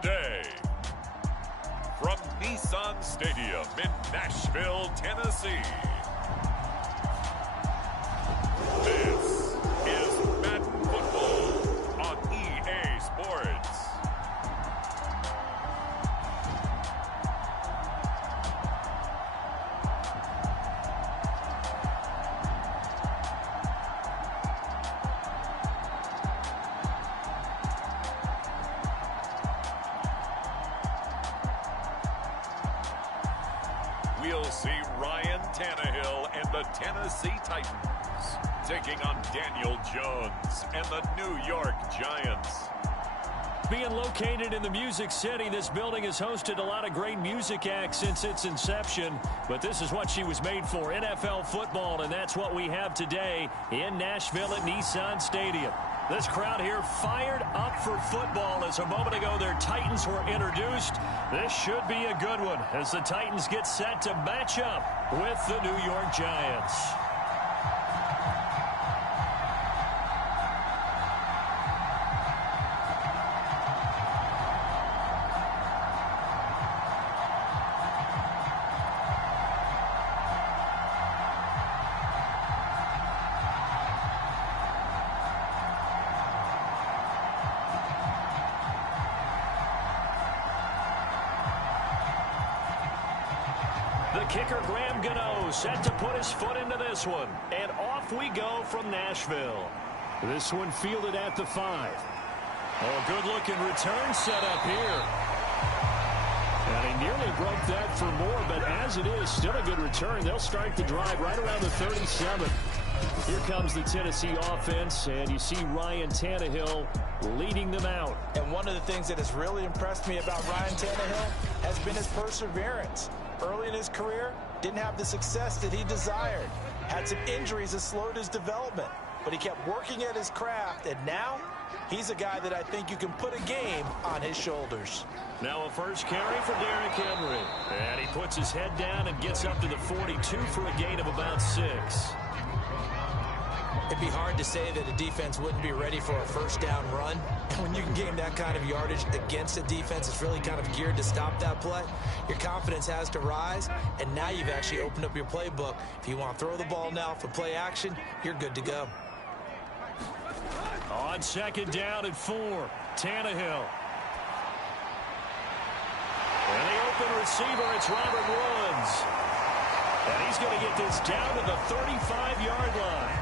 today. From Nissan Stadium in Nashville, Tennessee. This is Madden Football on EA Sports. We'll see Ryan Tannehill and the Tennessee Titans taking on Daniel Jones and the New York Giants. Being located in the Music City, this building has hosted a lot of great music acts since its inception, but this is what she was made for, NFL football, and that's what we have today in Nashville at Nissan Stadium. This crowd here fired up for football as a moment ago their Titans were introduced. This should be a good one as the Titans get set to match up with the New York Giants. The kicker, Graham Gano, set to put his foot into this one. And off we go from Nashville. This one fielded at the 5. Oh, good-looking return set up here. And he nearly broke that for more, but as it is, still a good return. They'll start the drive right around the 37. Here comes the Tennessee offense, and you see Ryan Tannehill leading them out. And one of the things that has really impressed me about Ryan Tannehill has been his perseverance. Early in his career, didn't have the success that he desired. Had some injuries that slowed his development. But he kept working at his craft, and now he's a guy that I think you can put a game on his shoulders. Now a first carry for Derrick Henry. And he puts his head down and gets up to the 42 for a gain of about 6. It'd be hard to say that a defense wouldn't be ready for a first down run. And when you can gain that kind of yardage against a defense, it's really kind of geared to stop that play. Your confidence has to rise, and now you've actually opened up your playbook. If you want to throw the ball now for play action, you're good to go. On second down and 4, Tannehill. And the open receiver, it's Robert Woods. And he's going to get this down to the 35-yard line.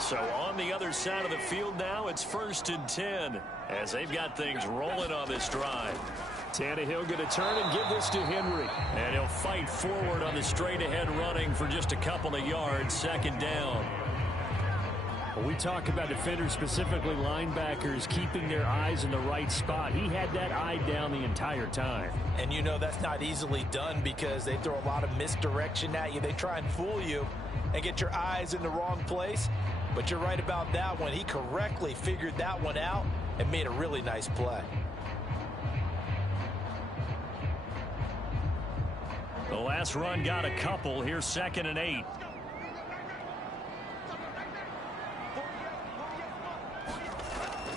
So on the other side of the field now, it's 1st and 10 as they've got things rolling on this drive. Tannehill going to turn and give this to Henry. And he'll fight forward on the straight-ahead running for just a couple of yards, second down. When we talk about defenders, specifically linebackers, keeping their eyes in the right spot, he had that eye down the entire time. And you know that's not easily done because they throw a lot of misdirection at you. They try and fool you and get your eyes in the wrong place. But you're right about that one. He correctly figured that one out and made a really nice play. The last run got a couple. Here's 2nd and 8.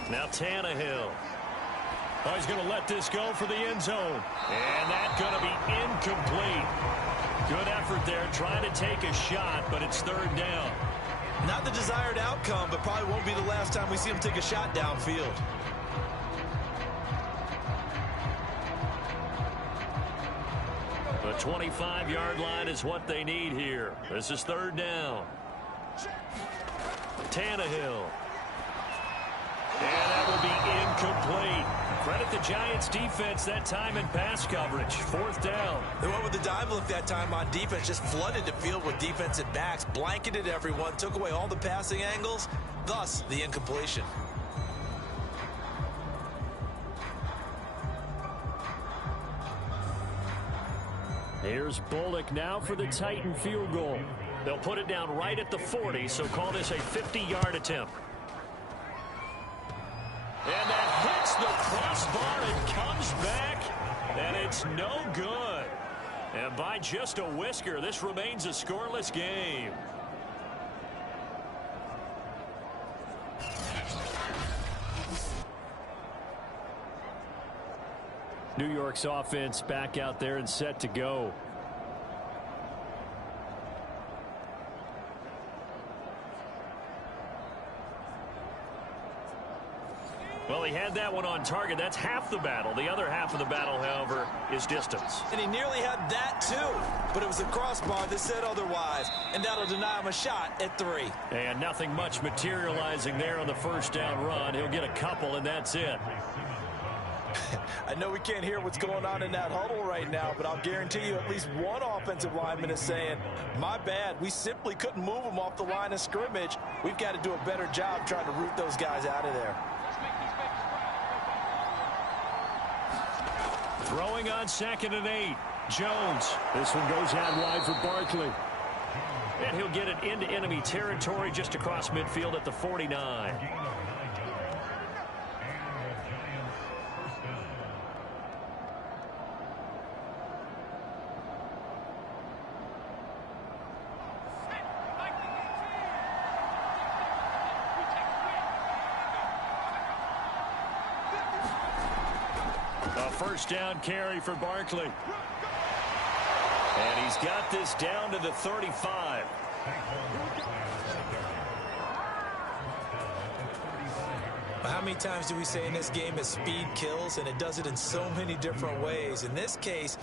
Now Tannehill. Oh, he's going to let this go for the end zone. And that's going to be incomplete. Good effort there trying to take a shot, but it's 3rd down. Not the desired outcome, but probably won't be the last time we see him take a shot downfield. The 25-yard line is what they need here. This is 3rd down. Tannehill. And that will be incomplete. Credit the Giants defense that time in pass coverage. 4th down. They went with the dive look that time on defense, just flooded the field with defensive backs, blanketed everyone, took away all the passing angles, thus the incompletion. Here's Bullock now for the Titan field goal. They'll put it down right at the 40, so call this a 50-yard attempt. And that hits the crossbar and comes back, and it's no good. And by just a whisker, this remains a scoreless game. New York's offense back out there and set to go. Well, he had that one on target. That's half the battle. The other half of the battle, however, is distance. And he nearly had that, too. But it was the crossbar that said otherwise. And that'll deny him a shot at 3. And nothing much materializing there on the first down run. He'll get a couple, and that's it. I know we can't hear what's going on in that huddle right now, but I'll guarantee you at least one offensive lineman is saying, my bad, we simply couldn't move them off the line of scrimmage. We've got to do a better job trying to root those guys out of there. Throwing on 2nd and 8. Jones. This one goes out wide for Barkley. And he'll get it into enemy territory just across midfield at the 49. First down carry for Barkley. And he's got this down to the 35. How many times do we say in this game that speed kills, and it does it in so many different ways? In this case,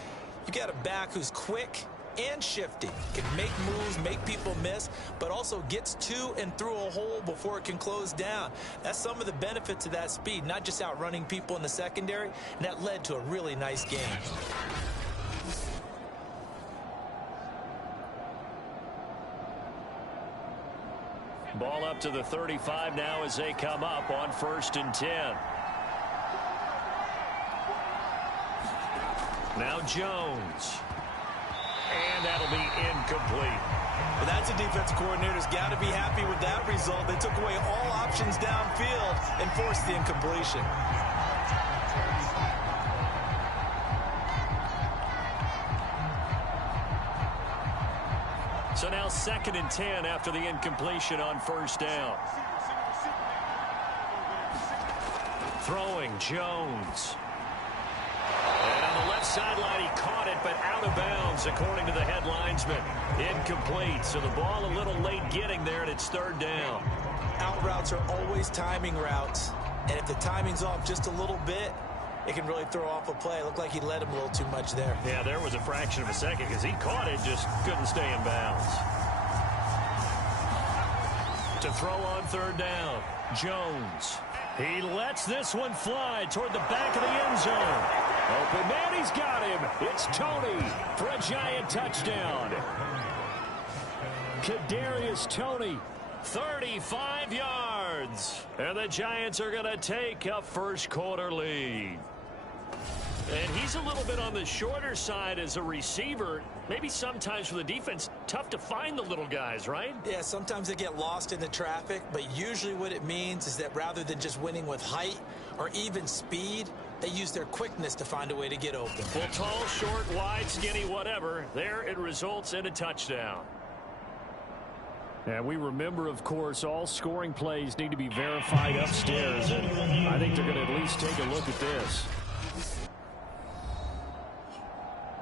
you got a back who's quick and shifty, can make moves, make people miss, but also gets to and through a hole before it can close down. That's some of the benefits of that speed, not just outrunning people in the secondary, and that led to a really nice game. Ball up to the 35 now as they come up on 1st and 10. Now Jones. And that'll be incomplete. Well, that's a defensive coordinator's got to be happy with that result. They took away all options downfield and forced the incompletion. So now 2nd and 10 after the incompletion on 1st down. Throwing Jones. And on the left sideline, he caught it, but out of bounds, according to the head linesman. Incomplete, so the ball a little late getting there, and it's 3rd down. Out routes are always timing routes, and if the timing's off just a little bit, it can really throw off a play. It looked like he led him a little too much there. Yeah, there was a fraction of a second because he caught it, just couldn't stay in bounds. To throw on 3rd down, Jones. He lets this one fly toward the back of the end zone. Open man, he's got him. It's Toney for a giant touchdown. Kadarius Toney, 35 yards. And the Giants are going to take a first quarter lead. And he's a little bit on the shorter side as a receiver. Maybe sometimes for the defense, tough to find the little guys, right? Yeah, sometimes they get lost in the traffic, but usually what it means is that rather than just winning with height or even speed, they use their quickness to find a way to get open. Well, tall, short, wide, skinny, whatever, there it results in a touchdown. And we remember, of course, all scoring plays need to be verified upstairs, and I think they're going to at least take a look at this.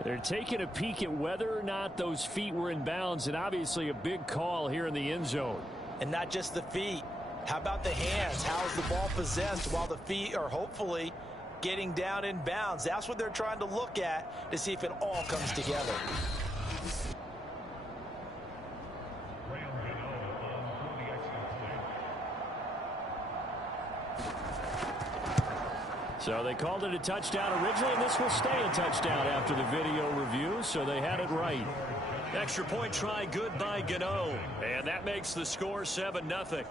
They're taking a peek at whether or not those feet were in bounds, and obviously a big call here in the end zone. And not just the feet. How about the hands? How is the ball possessed while the feet are hopefully getting down in bounds? That's what they're trying to look at to see if it all comes together. So they called it a touchdown originally, and this will stay a touchdown after the video review, so they had it right. Extra point try, good by Gano. And that makes the score 7-0.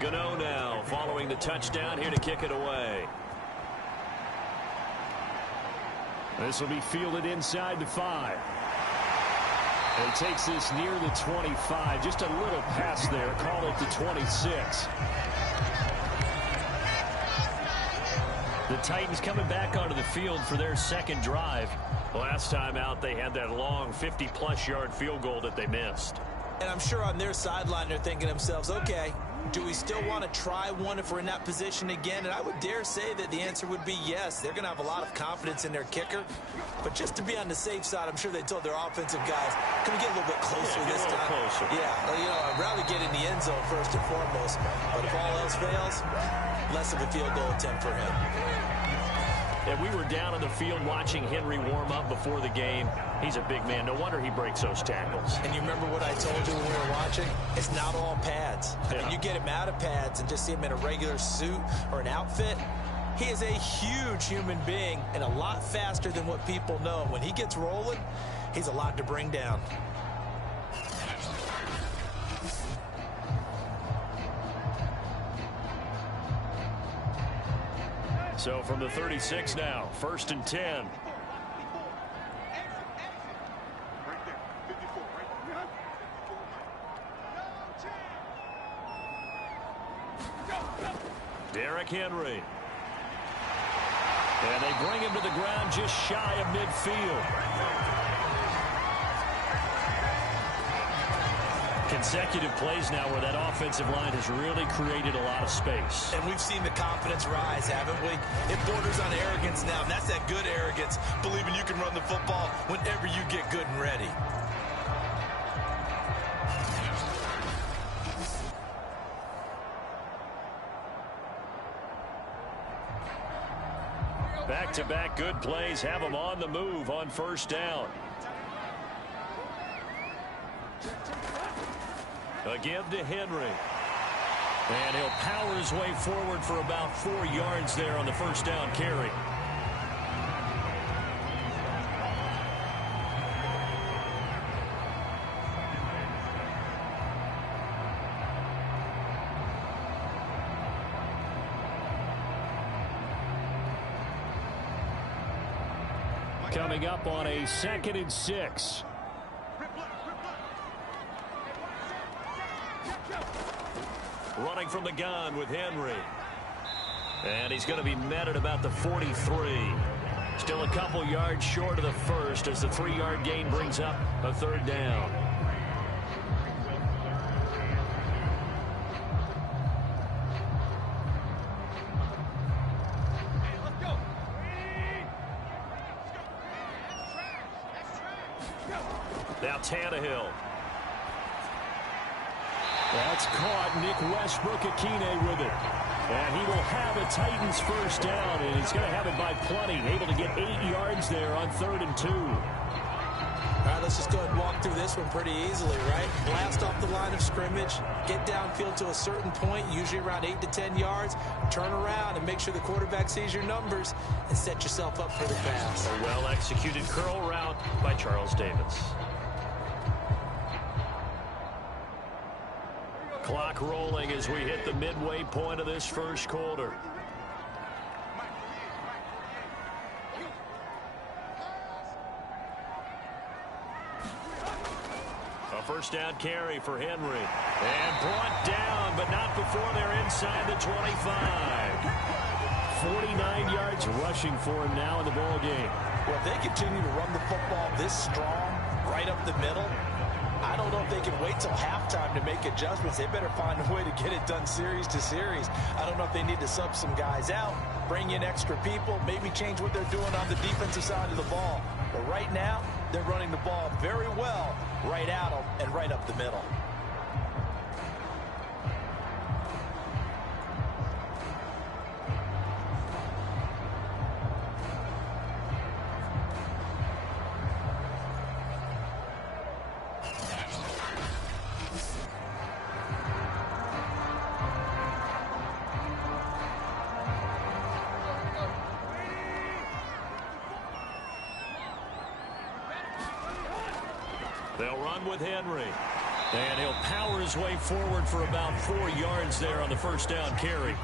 Gano now following the touchdown here to kick it away. This will be fielded inside the 5. And he takes this near the 25. Just a little pass there. Call it the 26. The Titans coming back onto the field for their second drive. Last time out, they had that long 50-plus yard field goal that they missed. And I'm sure on their sideline they're thinking to themselves, okay, do we still want to try one if we're in that position again? And I would dare say that the answer would be yes. They're going to have a lot of confidence in their kicker. But just to be on the safe side, I'm sure they told their offensive guys, can we get a little bit closer this time? Closer. Yeah, you know, I'd rather get in the end zone first and foremost. But if all else fails, less of a field goal attempt for him. And we were down on the field watching Henry warm up before the game. He's a big man. No wonder he breaks those tackles. And you remember what I told you when we were watching? It's not all pads. I mean, you get him out of pads and just see him in a regular suit or an outfit. He is a huge human being and a lot faster than what people know. When he gets rolling, he's a lot to bring down. So from the 36 now, 1st and 10. Derrick Henry. And they bring him to the ground just shy of midfield. Consecutive plays now where that offensive line has really created a lot of space. And we've seen the confidence rise, haven't we? It borders on arrogance now, and that's that good arrogance, believing you can run the football whenever you get good and ready. Back-to-back good plays have them on the move on 1st down. A give to Henry. And he'll power his way forward for about 4 yards there on the 1st down carry. Coming up on a 2nd and 6. Running from the gun with Henry. And he's going to be met at about the 43. Still a couple yards short of the first as the 3-yard gain brings up a 3rd down. Now Tannehill. That's caught. Nick Westbrook-Akine with it. And he will have a Titans 1st down, and he's going to have it by plenty. Able to get 8 yards there on 3rd and 2. All right, let's just go ahead and walk through this one pretty easily, right? Blast off the line of scrimmage, get downfield to a certain point, usually around 8 to 10 yards, turn around and make sure the quarterback sees your numbers and set yourself up for the pass. A well-executed curl route by Charles Davis. Clock rolling as we hit the midway point of this 1st quarter. A 1st down carry for Henry. And brought down, but not before they're inside the 25. 49 yards rushing for him now in the ball game. Well, if they continue to run the football this strong, right up the middle, I don't know if they can wait till halftime to make adjustments. They better find a way to get it done series to series. I don't know if they need to sub some guys out, bring in extra people, maybe change what they're doing on the defensive side of the ball. But right now, they're running the ball very well right at them and right up the middle. They'll run with Henry. And he'll power his way forward for about 4 yards there on the first down carry.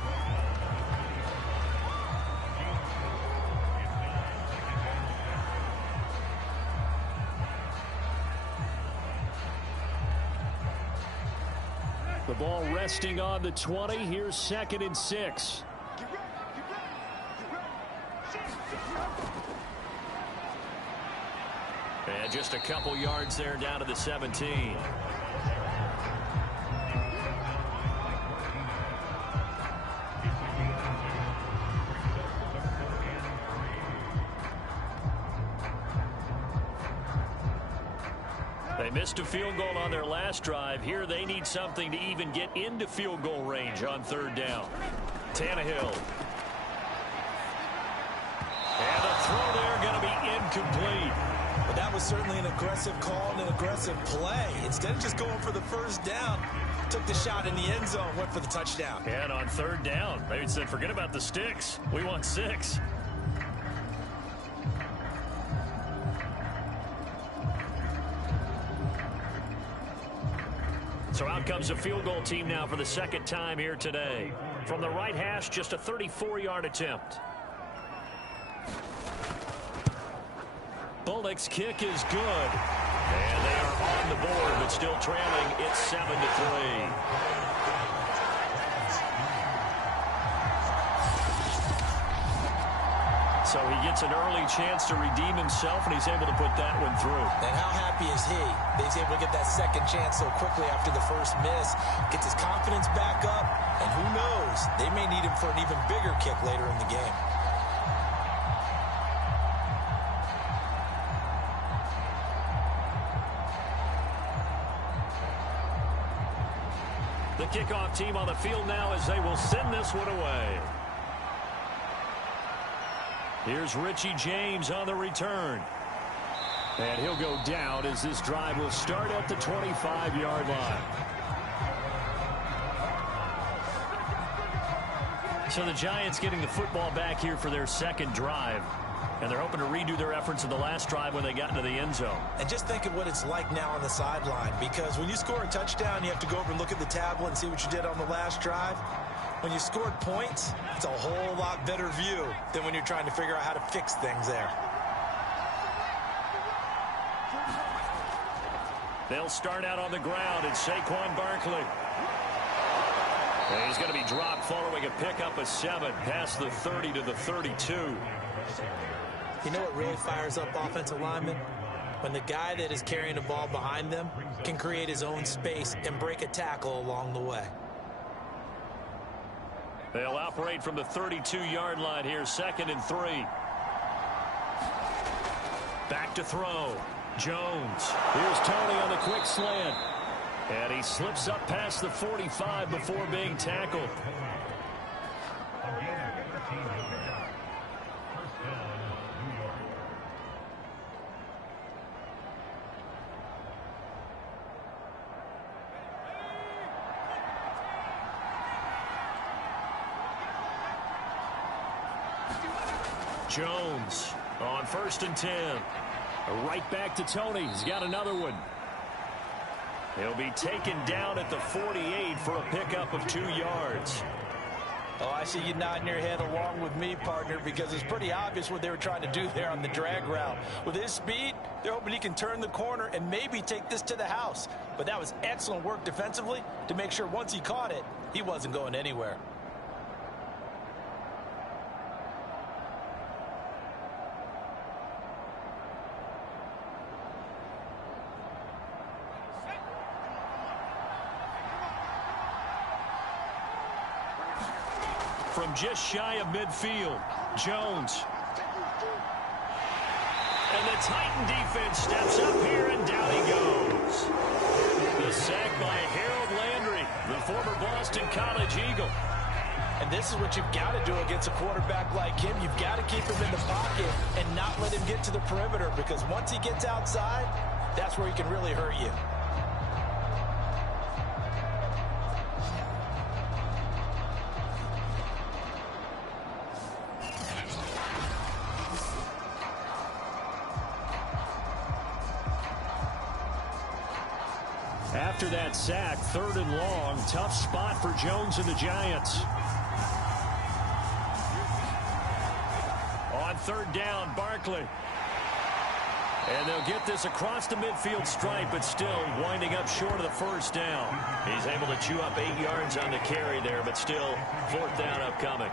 The ball resting on the 20. Here's 2nd and 6. And just a couple yards there down to the 17. They missed a field goal on their last drive. Here they need something to even get into field goal range on 3rd down. Tannehill. And the throw there going to be incomplete. But that was certainly an aggressive call and an aggressive play. Instead of just going for the first down, took the shot in the end zone, went for the touchdown. And on 3rd down, they said, forget about the sticks. We want 6. So out comes a field goal team now for the 2nd time here today. From the right hash, just a 34-yard attempt. Bullock's kick is good. And they are on the board, but still trailing. It's 7-3. So he gets an early chance to redeem himself, and he's able to put that one through. And how happy is he that he's able to get that second chance so quickly after the first miss, gets his confidence back up, and who knows, they may need him for an even bigger kick later in the game. The kickoff team on the field now as they will send this one away. Here's Richie James on the return. And he'll go down as this drive will start at the 25-yard line. So the Giants getting the football back here for their 2nd drive. And they're hoping to redo their efforts in the last drive when they got into the end zone. And just think of what it's like now on the sideline, because when you score a touchdown, you have to go over and look at the tablet and see what you did on the last drive. When you scored points, it's a whole lot better view than when you're trying to figure out how to fix things there. They'll start out on the ground. It's Saquon Barkley. And he's going to be dropped following a pickup of 7 past the 30 to the 32. You know what really fires up offensive linemen? When the guy that is carrying the ball behind them can create his own space and break a tackle along the way. They'll operate from the 32-yard line here, 2nd and 3. Back to throw. Jones. Here's Tony on the quick slant. And he slips up past the 45 before being tackled. Jones on 1st and 10. Right back to Tony. He's got another one. He'll be taken down at the 48 for a pickup of 2 yards. Oh, I see you nodding your head along with me, partner, because it's pretty obvious what they were trying to do there on the drag route. With his speed, they're hoping he can turn the corner and maybe take this to the house. But that was excellent work defensively to make sure once he caught it, he wasn't going anywhere. From just shy of midfield, Jones. And the Titan defense steps up here, and down he goes. The sack by Harold Landry, the former Boston College Eagle. And this is what you've got to do against a quarterback like him. You've got to keep him in the pocket and not let him get to the perimeter, because once he gets outside, that's where he can really hurt you. after that sack. 3rd and long. Tough spot for Jones and the Giants. On 3rd down, Barkley. And they'll get this across the midfield stripe, but still winding up short of the 1st down. He's able to chew up 8 yards on the carry there, but still 4th down upcoming.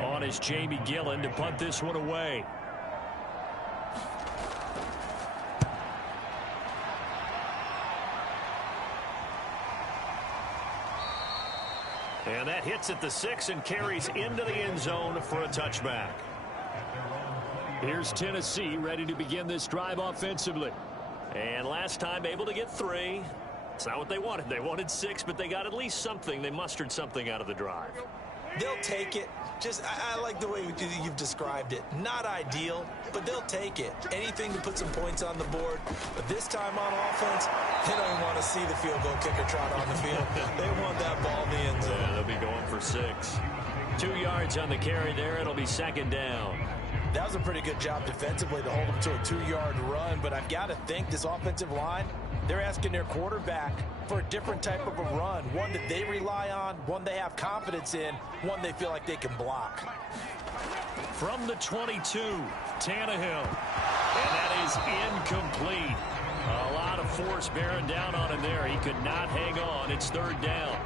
On is Jamie Gillen to punt this one away. And that hits at the 6 and carries into the end zone for a touchback. Here's Tennessee ready to begin this drive offensively. And last time able to get 3. It's not what they wanted. They wanted 6, but they got at least something. They mustered something out of the drive. They'll take it. I like the way you've described it. Not ideal, but they'll take it. Anything to put some points on the board. But this time on offense, they don't want to see the field goal kicker trot on the field. They want that ball in the end zone. Yeah, they'll be going for 6. 2 yards on the carry there. It'll be 2nd down. That was a pretty good job defensively to hold them to a 2-yard run. But I've got to think this offensive line, they're asking their quarterback for a different type of a run, one that they rely on, one they have confidence in, one they feel like they can block. From the 22, Tannehill. And that is incomplete. A lot of force bearing down on him there. He could not hang on. It's 3rd down.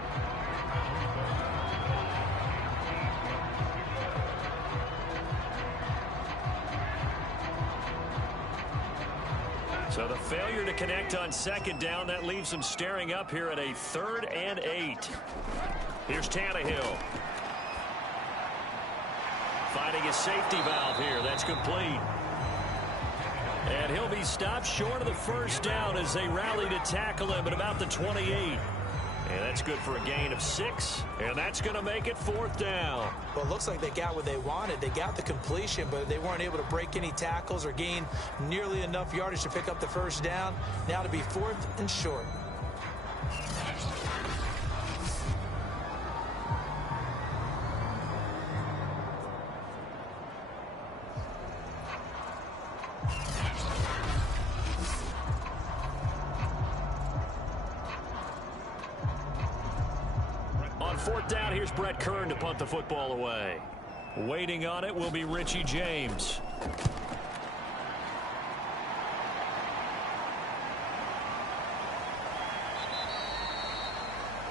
So the failure to connect on 2nd down, that leaves them staring up here at a 3rd and 8. Here's Tannehill. Finding a safety valve here. That's complete. And he'll be stopped short of the 1st down as they rally to tackle him at about the 28. And that's good for a gain of 6. And that's going to make it 4th down. Well, it looks like they got what they wanted. They got the completion, but they weren't able to break any tackles or gain nearly enough yardage to pick up the 1st down. Now to be 4th and short. On 4th down, here's Brett Kern to punt the football away. Waiting on it will be Richie James.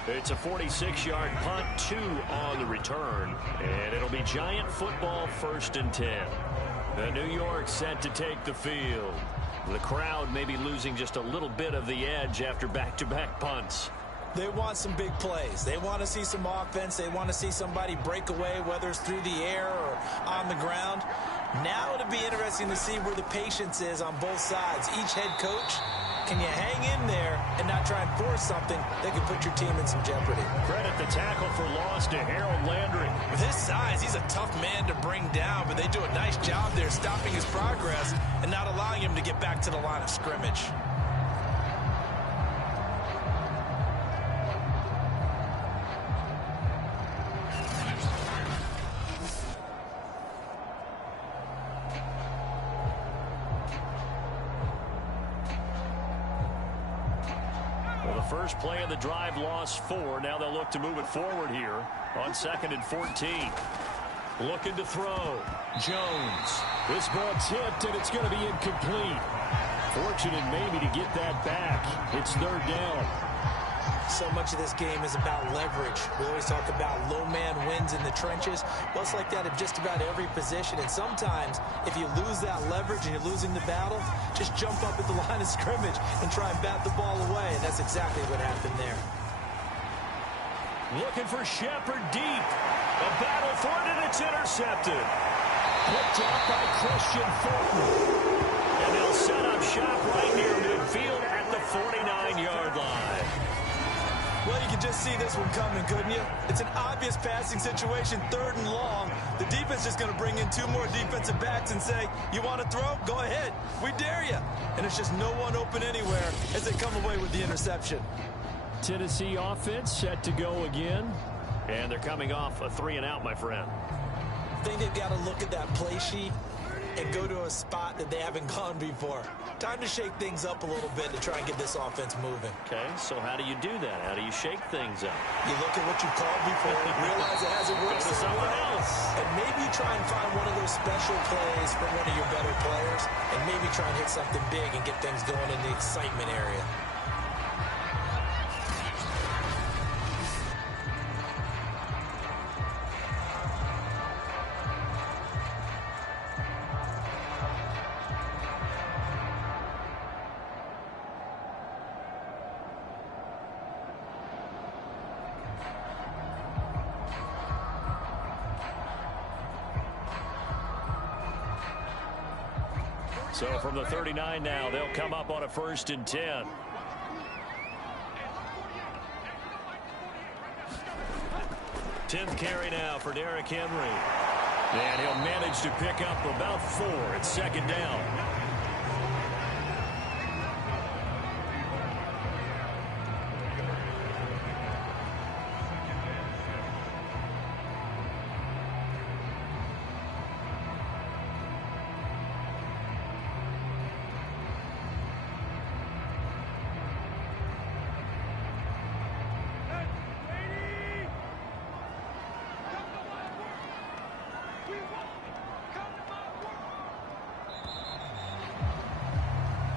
It's a 46-yard punt, 2 on the return, and it'll be Giant football 1st and 10. The New York set to take the field. The crowd may be losing just a little bit of the edge after back-to-back punts. They want some big plays. They want to see some offense. They want to see somebody break away, whether it's through the air or on the ground. Now it'll be interesting to see where the patience is on both sides. Each head coach, can you hang in there and not try and force something that could put your team in some jeopardy? Credit the tackle for loss to Harold Landry. With his size, he's a tough man to bring down, but they do a nice job there stopping his progress and not allowing him to get back to the line of scrimmage. First play of the drive, lost 4. Now they'll look to move it forward here on 2nd and 14. Looking to throw. Jones. This ball tipped, and it's going to be incomplete. Fortunate maybe to get that back. It's 3rd down. So much of this game is about leverage. We always talk about low man wins in the trenches. Well, it's like that at just about every position. And sometimes, if you lose that leverage and you're losing the battle, just jump up at the line of scrimmage and try and bat the ball away. And that's exactly what happened there. Looking for Shepard deep. A battle for it, and it's intercepted. Picked up by Christian Fulton. And they'll set up shop right near midfield at the 49-yard line. Well, you can just see this one coming, couldn't you? It's an obvious passing situation, 3rd and long. The defense is going to bring in 2 more defensive backs and say, you want to throw? Go ahead. We dare you. And it's just no one open anywhere as they come away with the interception. Tennessee offense set to go again. And they're coming off a 3-and-out, my friend. I think they've got to look at that play sheet and go to a spot that they haven't gone before. Time to shake things up a little bit to try and get this offense moving. Okay, so how do you do that? How do you shake things up? You look at what you called before, realize it hasn't worked Go to someone else. and maybe you try and find one of those special plays from one of your better players, and maybe try and hit something big and get things going in the excitement area. So from the 39 now, they'll come up on a 1st and 10. Tenth carry now for Derrick Henry. And he'll manage to pick up about 4 at 2nd down.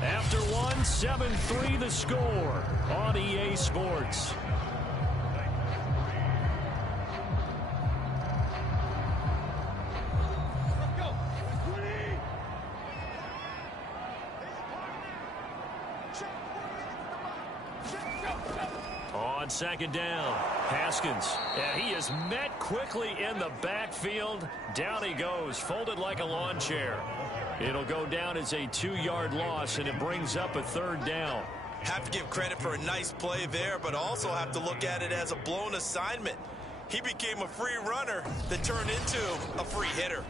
After one, 7-3 the score on EA Sports. On 2nd down, Haskins. Yeah, he is met quickly in the backfield. Down he goes, folded like a lawn chair. It'll go down as a 2-yard loss, and it brings up a 3rd down. Have to give credit for a nice play there, but also have to look at it as a blown assignment. He became a free runner that turned into a free hitter.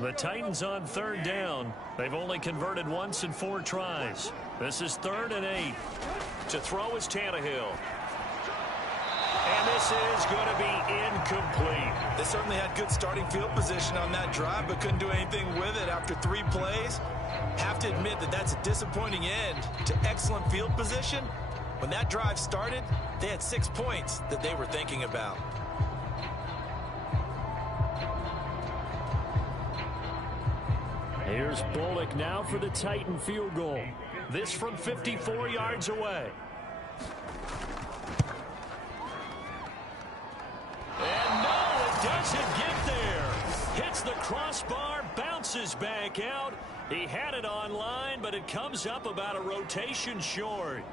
The Titans on 3rd down. They've only converted once in 4 tries. This is 3rd and 8. To throw is Tannehill. And this is going to be incomplete. They certainly had good starting field position on that drive, but couldn't do anything with it after 3 plays. Have to admit that that's a disappointing end to excellent field position. When that drive started, they had 6 points that they were thinking about. Here's Bullock now for the Titan field goal. This from 54 yards away. And no, it doesn't get there. Hits the crossbar, bounces back out. He had it on line, but it comes up about a rotation short.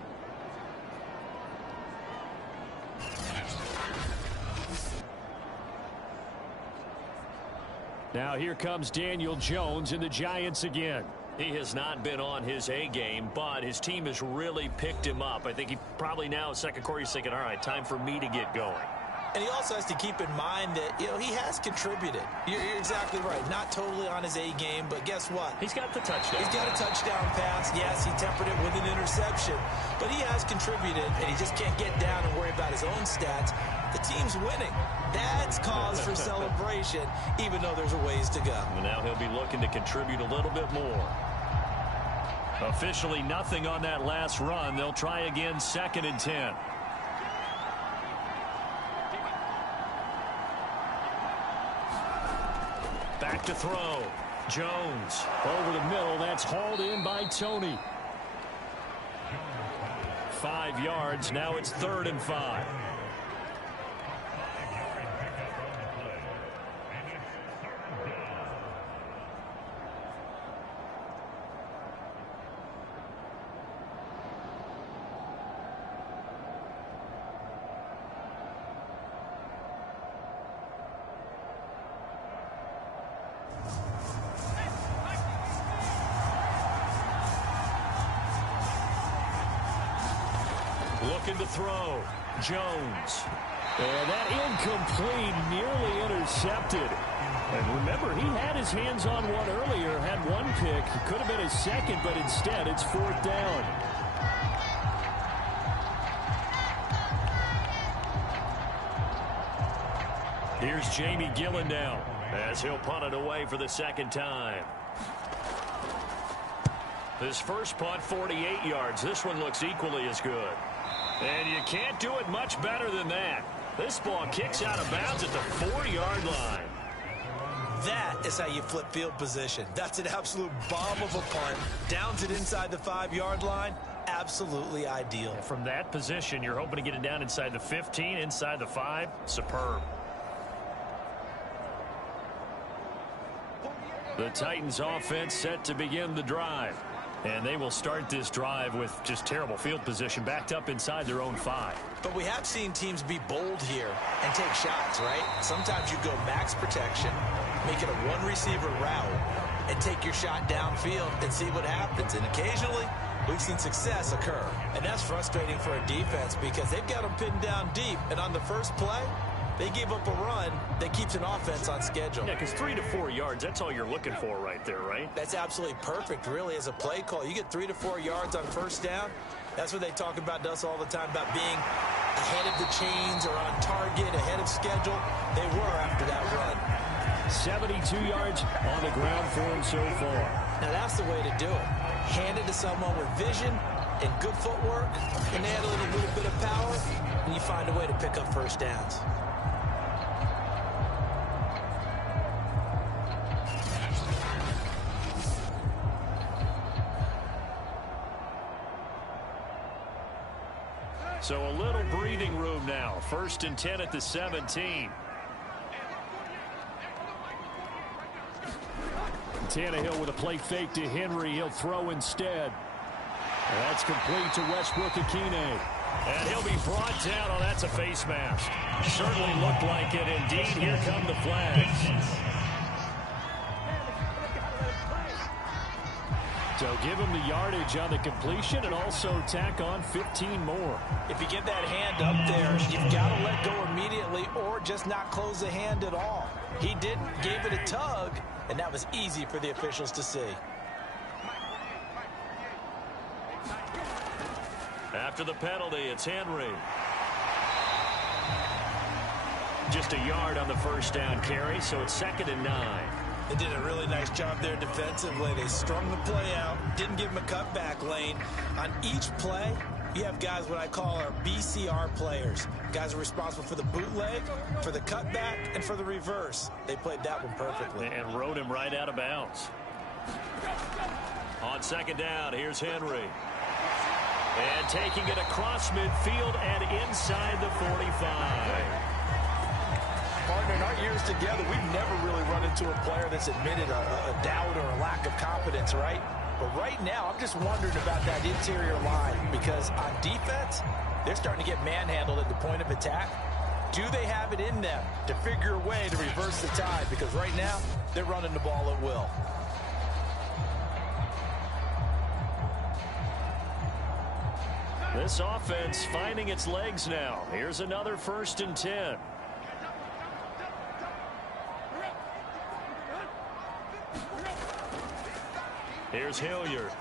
Now here comes Daniel Jones and the Giants again. He has not been on his A game, but his team has really picked him up. I think he probably now, 2nd quarter, he's thinking, all right, time for me to get going. And he also has to keep in mind that, he has contributed. You're exactly right. Not totally on his A game, but guess what? He's got the touchdown. He's got a touchdown pass. Yes, he tempered it with an interception. But he has contributed, and he just can't get down and worry about his own stats. The team's winning. That's cause for celebration, even though there's a ways to go. And now he'll be looking to contribute a little bit more. Officially nothing on that last run. They'll try again, 2nd and 10. Back to throw. Jones over the middle. That's hauled in by Tony. 5 yards. Now it's 3rd and 5. Looking to throw. Jones. And that incomplete, nearly intercepted. And remember, he had his hands on one earlier, had one pick. It could have been his second, but instead it's 4th down. Here's Jamie Gillen now, as he'll punt it away for the second time. His first punt, 48 yards. This one looks equally as good. And you can't do it much better than that. This ball kicks out of bounds at the 4-yard line. That is how you flip field position. That's an absolute bomb of a punt. Downs it inside the 5-yard line. Absolutely ideal. From that position, you're hoping to get it down inside the 15, inside the 5. Superb. The Titans offense set to begin the drive. And they will start this drive with just terrible field position, backed up inside their own 5. But we have seen teams be bold here and take shots, right? Sometimes you go max protection, make it a one-receiver route, and take your shot downfield and see what happens. And occasionally, we've seen success occur. And that's frustrating for a defense because they've got them pinned down deep. And on the first play, they gave up a run that keeps an offense on schedule. Yeah, because 3 to 4 yards, that's all you're looking for right there, right? That's absolutely perfect, really, as a play call. You get 3 to 4 yards on first down. That's what they talk about to us all the time, about being ahead of the chains or on target, ahead of schedule. They were after that run. 72 yards on the ground for him so far. Now, that's the way to do it. Hand it to someone with vision and good footwork, and add a little bit of power, and you find a way to pick up first downs. So a little breathing room now. 1st and 10 at the 17. Tannehill with a play fake to Henry. He'll throw instead. That's complete to Westbrook-Akine. And he'll be brought down. Oh, that's a face mask. Certainly looked like it. Indeed, here come the flags. So give him the yardage on the completion and also tack on 15 more. If you get that hand up there, you've got to let go immediately or just not close the hand at all. He didn't, gave it a tug, and that was easy for the officials to see. After the penalty, it's Henry. Just a yard on the first down carry, so it's 2nd and 9. They did a really nice job there defensively. They strung the play out, didn't give him a cutback lane. On each play, you have guys what I call our BCR players. Guys are responsible for the bootleg, for the cutback, and for the reverse. They played that one perfectly. And rode him right out of bounds. On 2nd down, here's Henry. And taking it across midfield and inside the 45. Partner, in our years together, we've never really run into a player that's admitted a doubt or a lack of confidence, right? But right now, I'm just wondering about that interior line because on defense, they're starting to get manhandled at the point of attack. Do they have it in them to figure a way to reverse the tide? Because right now, they're running the ball at will. This offense finding its legs now. Here's another 1st and 10. Here's Hilliard.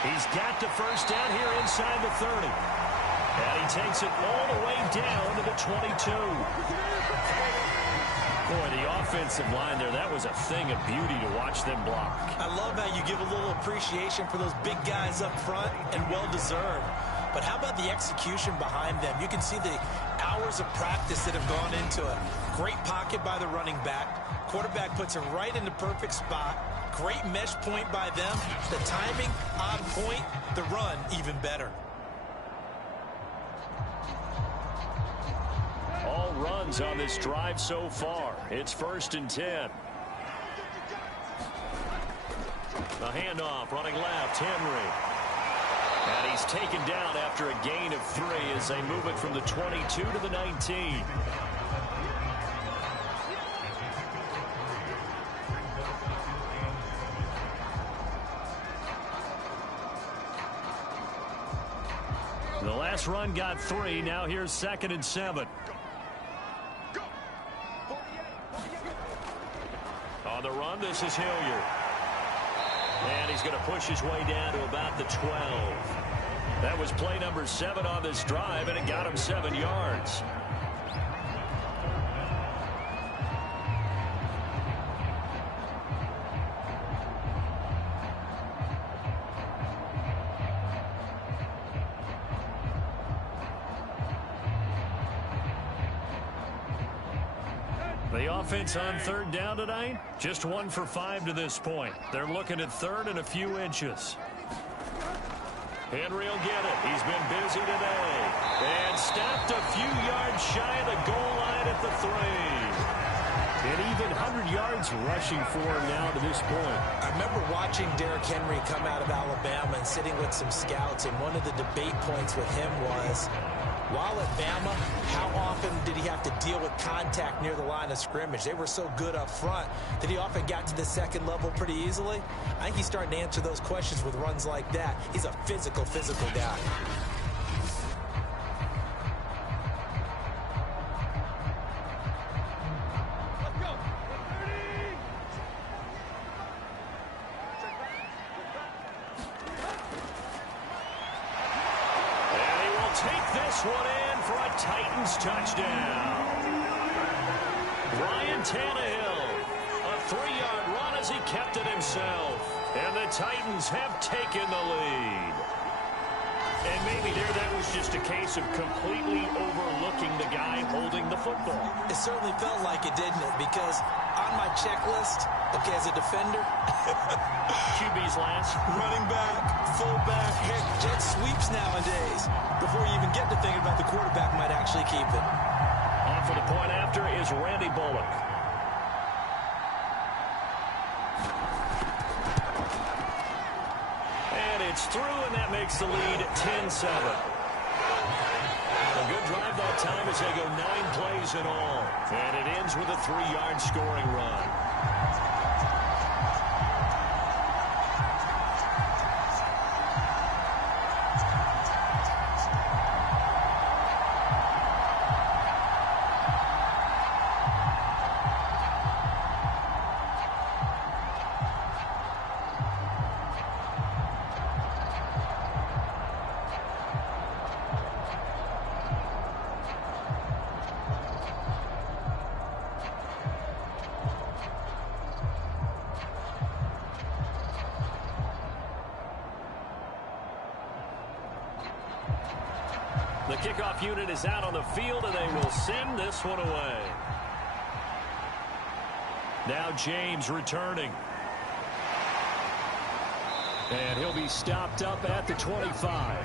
He's got the first down here inside the 30. And he takes it all the way down to the 22. Boy, the offensive line there, that was a thing of beauty to watch them block. I love how you give a little appreciation for those big guys up front, and well-deserved. But how about the execution behind them? You can see the hours of practice that have gone into it. Great pocket by the running back. Quarterback puts him right in the perfect spot. Great mesh point by them. The timing on point. The run even better. All runs on this drive so far. It's 1st and 10. The handoff running left, Henry. And he's taken down after a gain of 3 as they move it from the 22 to the 19. The last run got 3. Now here's 2nd and 7. On the run, this is Hilliard. And he's going to push his way down to about the 12. That was play number 7 on this drive, and it got him 7 yards. The offense on 3rd down tonight, just 1 for 5 to this point. They're looking at 3rd and a few inches. Henry will get it. He's been busy today. And stopped a few yards shy of the goal line at the 3. And even 100 yards rushing for him now to this point. I remember watching Derrick Henry come out of Alabama and sitting with some scouts, and one of the debate points with him was, while at Bama, how often did he have to deal with contact near the line of scrimmage? They were so good up front that he often got to the second level pretty easily. I think he's starting to answer those questions with runs like that. He's a physical guy. Touchdown. Ryan Tannehill, a 3-yard run as he kept it himself. And the Titans have taken the lead. And maybe that was just a case of completely overlooking the guy holding the football. It certainly felt like it, didn't it? Because on my checklist, okay, as a defender, QB's last. Running back, fullback, heck, jet sweeps nowadays. Before you even get to thinking about the quarterback might actually keep it. On for the point after is Randy Bullock. And it's through, and that makes the lead 10-7. A good drive that time as they go 9 plays in all. And it ends with a 3-yard scoring run. The kickoff unit is out on the field, and they will send this one away. Now James returning. And he'll be stopped up at the 25.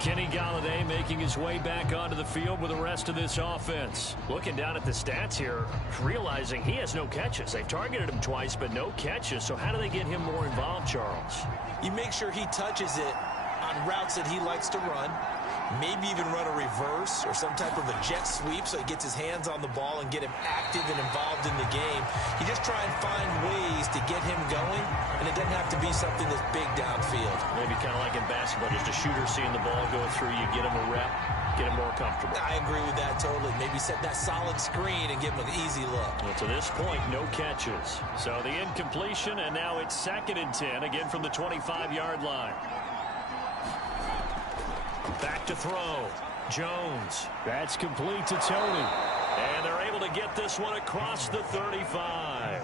Kenny Golladay making his way back onto the field with the rest of this offense. Looking down at the stats here, realizing he has no catches. They've targeted him twice, but no catches. So how do they get him more involved, Charles? You make sure he touches it on routes that he likes to run. Maybe even run a reverse or some type of a jet sweep so he gets his hands on the ball and get him active and involved in the game. You just try and find ways to get him going, and it doesn't have to be something that's big downfield. Maybe kind of like in basketball, just a shooter seeing the ball go through, you get him a rep, get him more comfortable. I agree with that totally. Maybe set that solid screen and give him an easy look. Well, to this point, no catches. So the incompletion, and now it's 2nd and 10, again from the 25-yard line. Back to throw. Jones. That's complete to Tony. And they're able to get this one across the 35.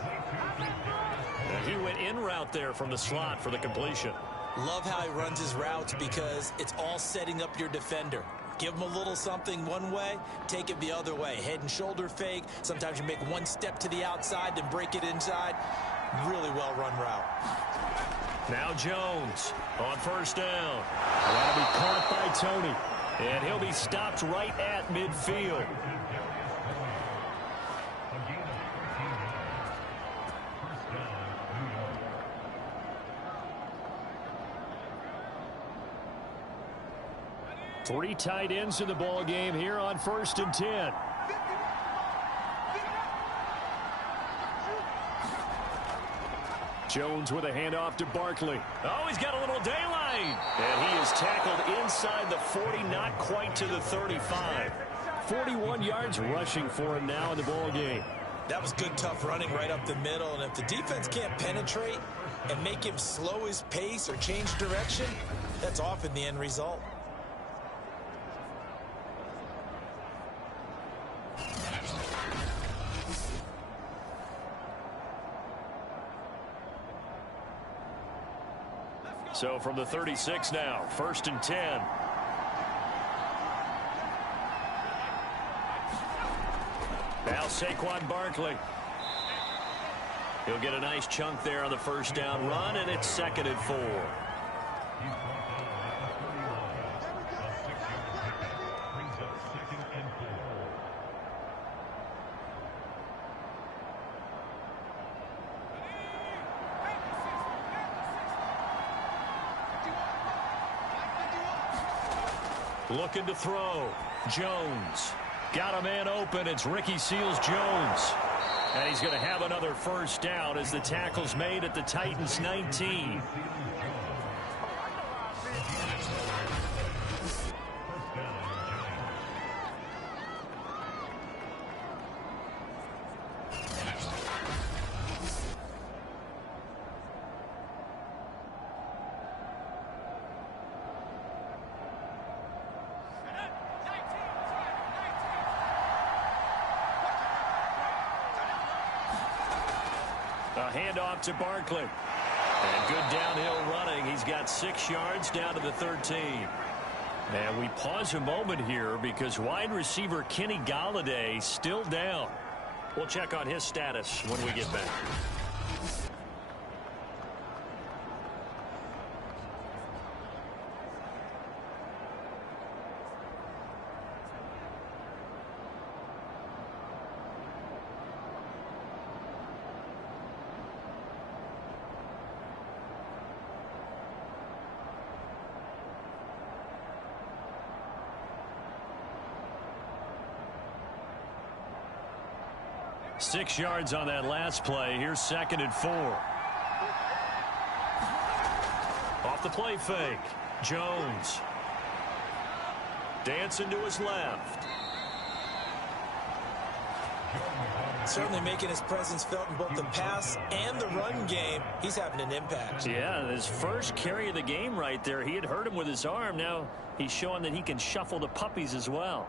And he went in route there from the slot for the completion. Love how he runs his routes because it's all setting up your defender. Give him a little something one way, take it the other way. Head and shoulder fake. Sometimes you make one step to the outside, then break it inside. Really well-run route. Now Jones on 1st down. That'll be caught by Tony. And he'll be stopped right at midfield. Three tight ends in the ball game here on 1st and 10. Jones with a handoff to Barkley. Oh, he's got a little daylight. And he is tackled inside the 40, not quite to the 35. 41 yards rushing for him now in the ball game. That was good, tough running right up the middle. And if the defense can't penetrate and make him slow his pace or change direction, that's often the end result. So from the 36 now, 1st and 10. Now Saquon Barkley. He'll get a nice chunk there on the first down run, and it's 2nd and 4. Looking to throw. Jones. Got a man open. It's Ricky Seals-Jones. And he's going to have another first down as the tackle's made at the Titans' 19. A handoff to Barkley. And good downhill running. He's got 6 yards down to the 13. And we pause a moment here because wide receiver Kenny Golladay still down. We'll check on his status when we get back. Six yards on that last play. Here's 2nd and 4. Off the play fake. Jones. Dancing to his left. Certainly making his presence felt in both the pass and the run game. He's having an impact. Yeah, his first carry of the game right there. He had hurt him with his arm. Now he's showing that he can shuffle the puppies as well.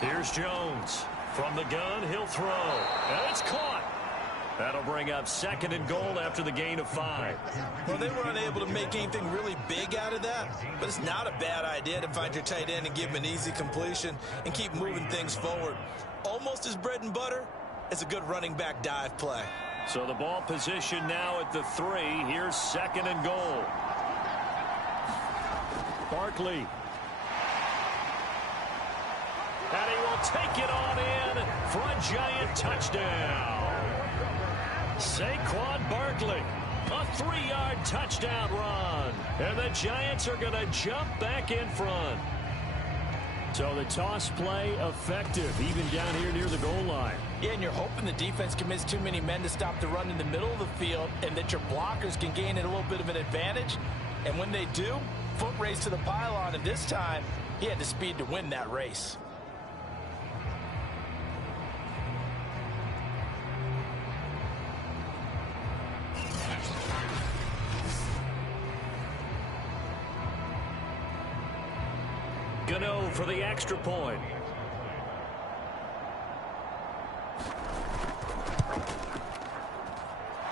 Here's Jones. From the gun, he'll throw. And it's caught. That'll bring up 2nd and goal after the gain of 5. Well, they were unable to make anything really big out of that, but it's not a bad idea to find your tight end and give him an easy completion and keep moving things forward. Almost as bread and butter as a good running back dive play. So the ball position now at the 3. Here's 2nd and goal. Barkley. And he will take it on in for a giant touchdown. Saquon Barkley, a 3-yard touchdown run. And the Giants are going to jump back in front. So the toss play effective, even down here near the goal line. Yeah, and you're hoping the defense commits too many men to stop the run in the middle of the field and that your blockers can gain a little bit of an advantage. And when they do, foot race to the pylon, and this time he had the speed to win that race. Gano for the extra point.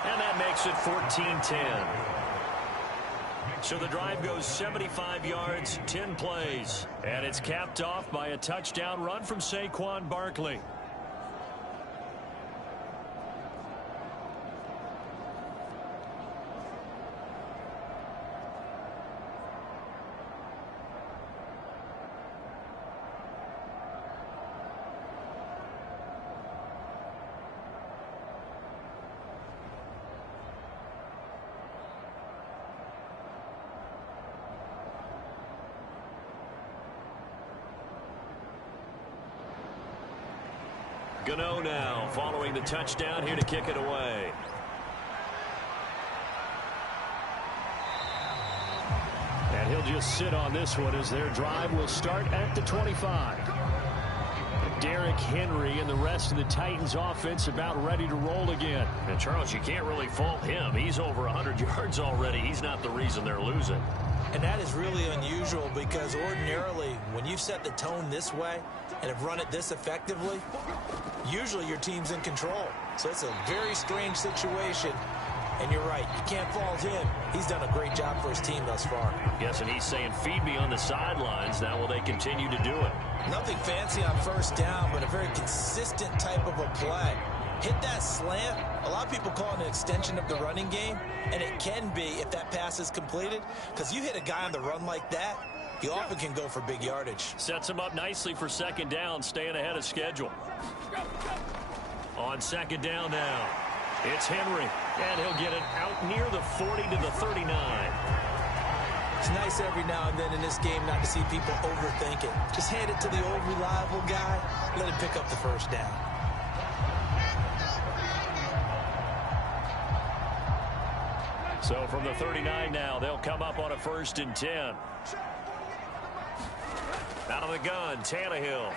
And that makes it 14-10. So the drive goes 75 yards, 10 plays. And it's capped off by a touchdown run from Saquon Barkley. Gano now following the touchdown here to kick it away. And he'll just sit on this one as their drive will start at the 25. Derrick Henry and the rest of the Titans offense about ready to roll again. And Charles, you can't really fault him. He's over 100 yards already. He's not the reason they're losing. And that is really unusual because ordinarily when you've set the tone this way and have run it this effectively, usually your team's in control. So it's a very strange situation. And you're right, you can't fault him. He's done a great job for his team thus far. Yes, and he's saying, feed me on the sidelines. Now will they continue to do it? Nothing fancy on first down, but a very consistent type of a play. Hit that slant. A lot of people call it an extension of the running game, and it can be if that pass is completed, because you hit a guy on the run like that, he often can go for big yardage. Sets him up nicely for second down, staying ahead of schedule. On second down now, it's Henry, and he'll get it out near the 40 to the 39. It's nice every now and then in this game not to see people overthink it. Just hand it to the old reliable guy, let him pick up the first down. So from the 39 now, they'll come up on a 1st and 10. Out of the gun, Tannehill.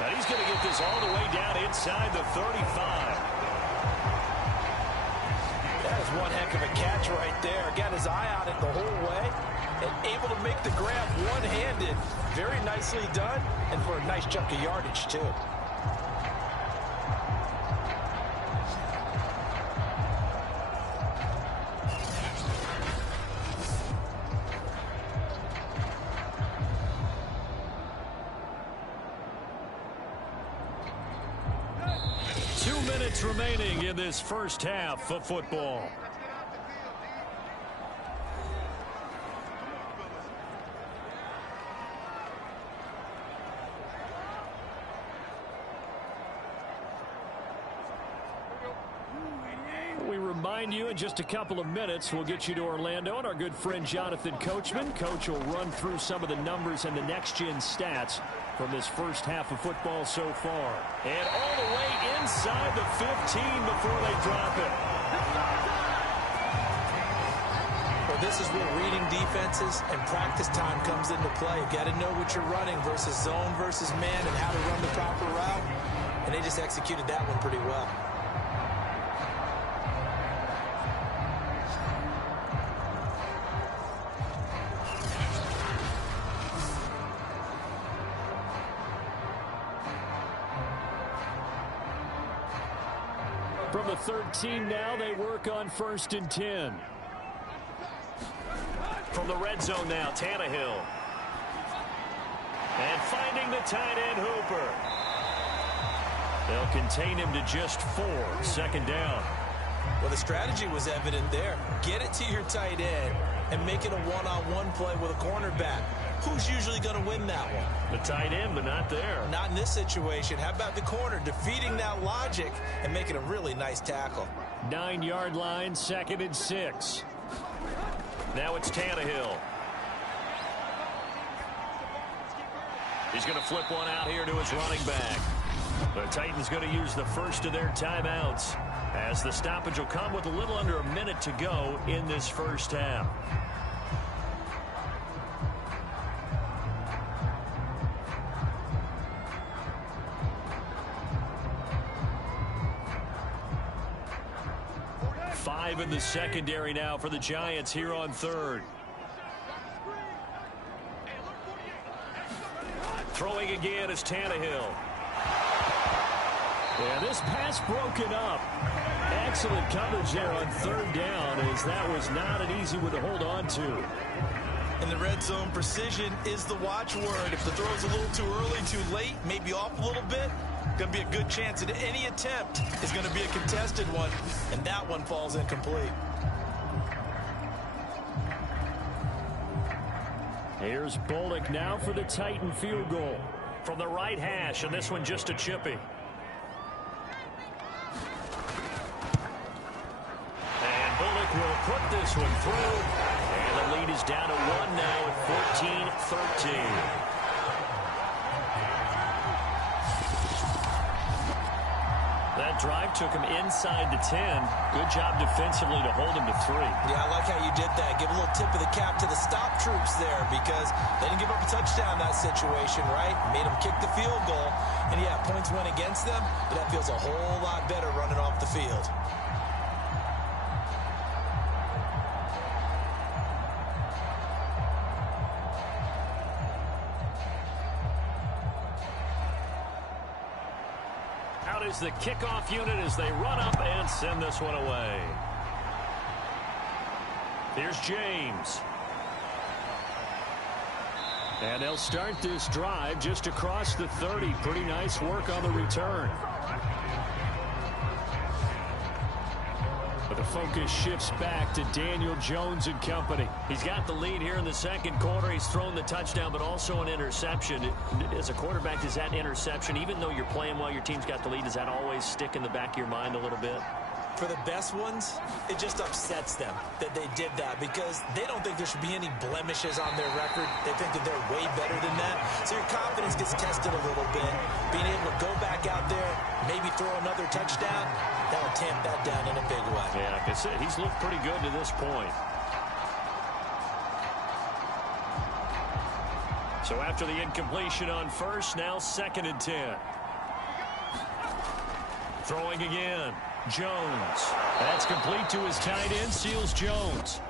And he's going to get this all the way down inside the 35. That is one heck of a catch right there. Got his eye on it the whole way and able to make the grab one-handed. Very nicely done, and for a nice chunk of yardage, too. Remaining in this first half of football. We remind you in just a couple of minutes we'll get you to Orlando and our good friend Jonathan Coachman. Coach will run through some of the numbers and the next-gen stats from this first half of football so far. And all the way inside the 15 before they drop it. Well, this is where reading defenses and practice time comes into play. You got to know what you're running versus zone versus man and how to run the proper route. And they just executed that one pretty well. From the 13 now, they work on 1st and 10. From the red zone now, Tannehill. And finding the tight end, Hooper. They'll contain him to just 4, 2nd down. Well, the strategy was evident there. Get it to your tight end and make it a one-on-one play with a cornerback. Who's usually going to win that one? The tight end, but not there. Not in this situation. How about the corner defeating that logic and making a really nice tackle? 9-yard line, 2nd and 6. Now it's Tannehill. He's going to flip one out here to his running back. The Titans going to use the first of their timeouts as the stoppage will come with a little under a minute to go in this first half. Five in the secondary now for the Giants here on 3rd. Throwing again is Tannehill. Yeah, this pass broken up. Excellent coverage there on 3rd down, as that was not an easy one to hold on to. In the red zone, precision is the watchword. If the throw's a little too early, too late, maybe off a little bit, going to be a good chance that any attempt is going to be a contested one, and that one falls incomplete. Here's Bullock now for the Titan field goal. From the right hash, and this one just a chippy. And Bullock will put this one through. And the lead is down to 1 now at 14-13. That drive took him inside the 10. Good job defensively to hold him to 3. Yeah, I like how you did that. Give a little tip of the cap to the stop troops there because they didn't give up a touchdown in that situation, right? Made them kick the field goal. And, yeah, points went against them, but that feels a whole lot better running off the field. Out is the kickoff unit as they run up and send this one away. Here's James. And they'll start this drive just across the 30. Pretty nice work on the return. But the focus shifts back to Daniel Jones and company. He's got the lead here in the second quarter. He's thrown the touchdown, but also an interception. As a quarterback, does that interception, even though you're playing while your team's got the lead, does that always stick in the back of your mind a little bit? For the best ones, it just upsets them that they did that because they don't think there should be any blemishes on their record. They think that they're way better than that. So your confidence gets tested a little bit. Being able to go back out there, maybe throw another touchdown, that'll tamp that down in a big way. Yeah, like I said, he's looked pretty good to this point. So after the incompletion on first, now 2nd and 10. Throwing again. Jones. That's complete to his tight end, Seals Jones.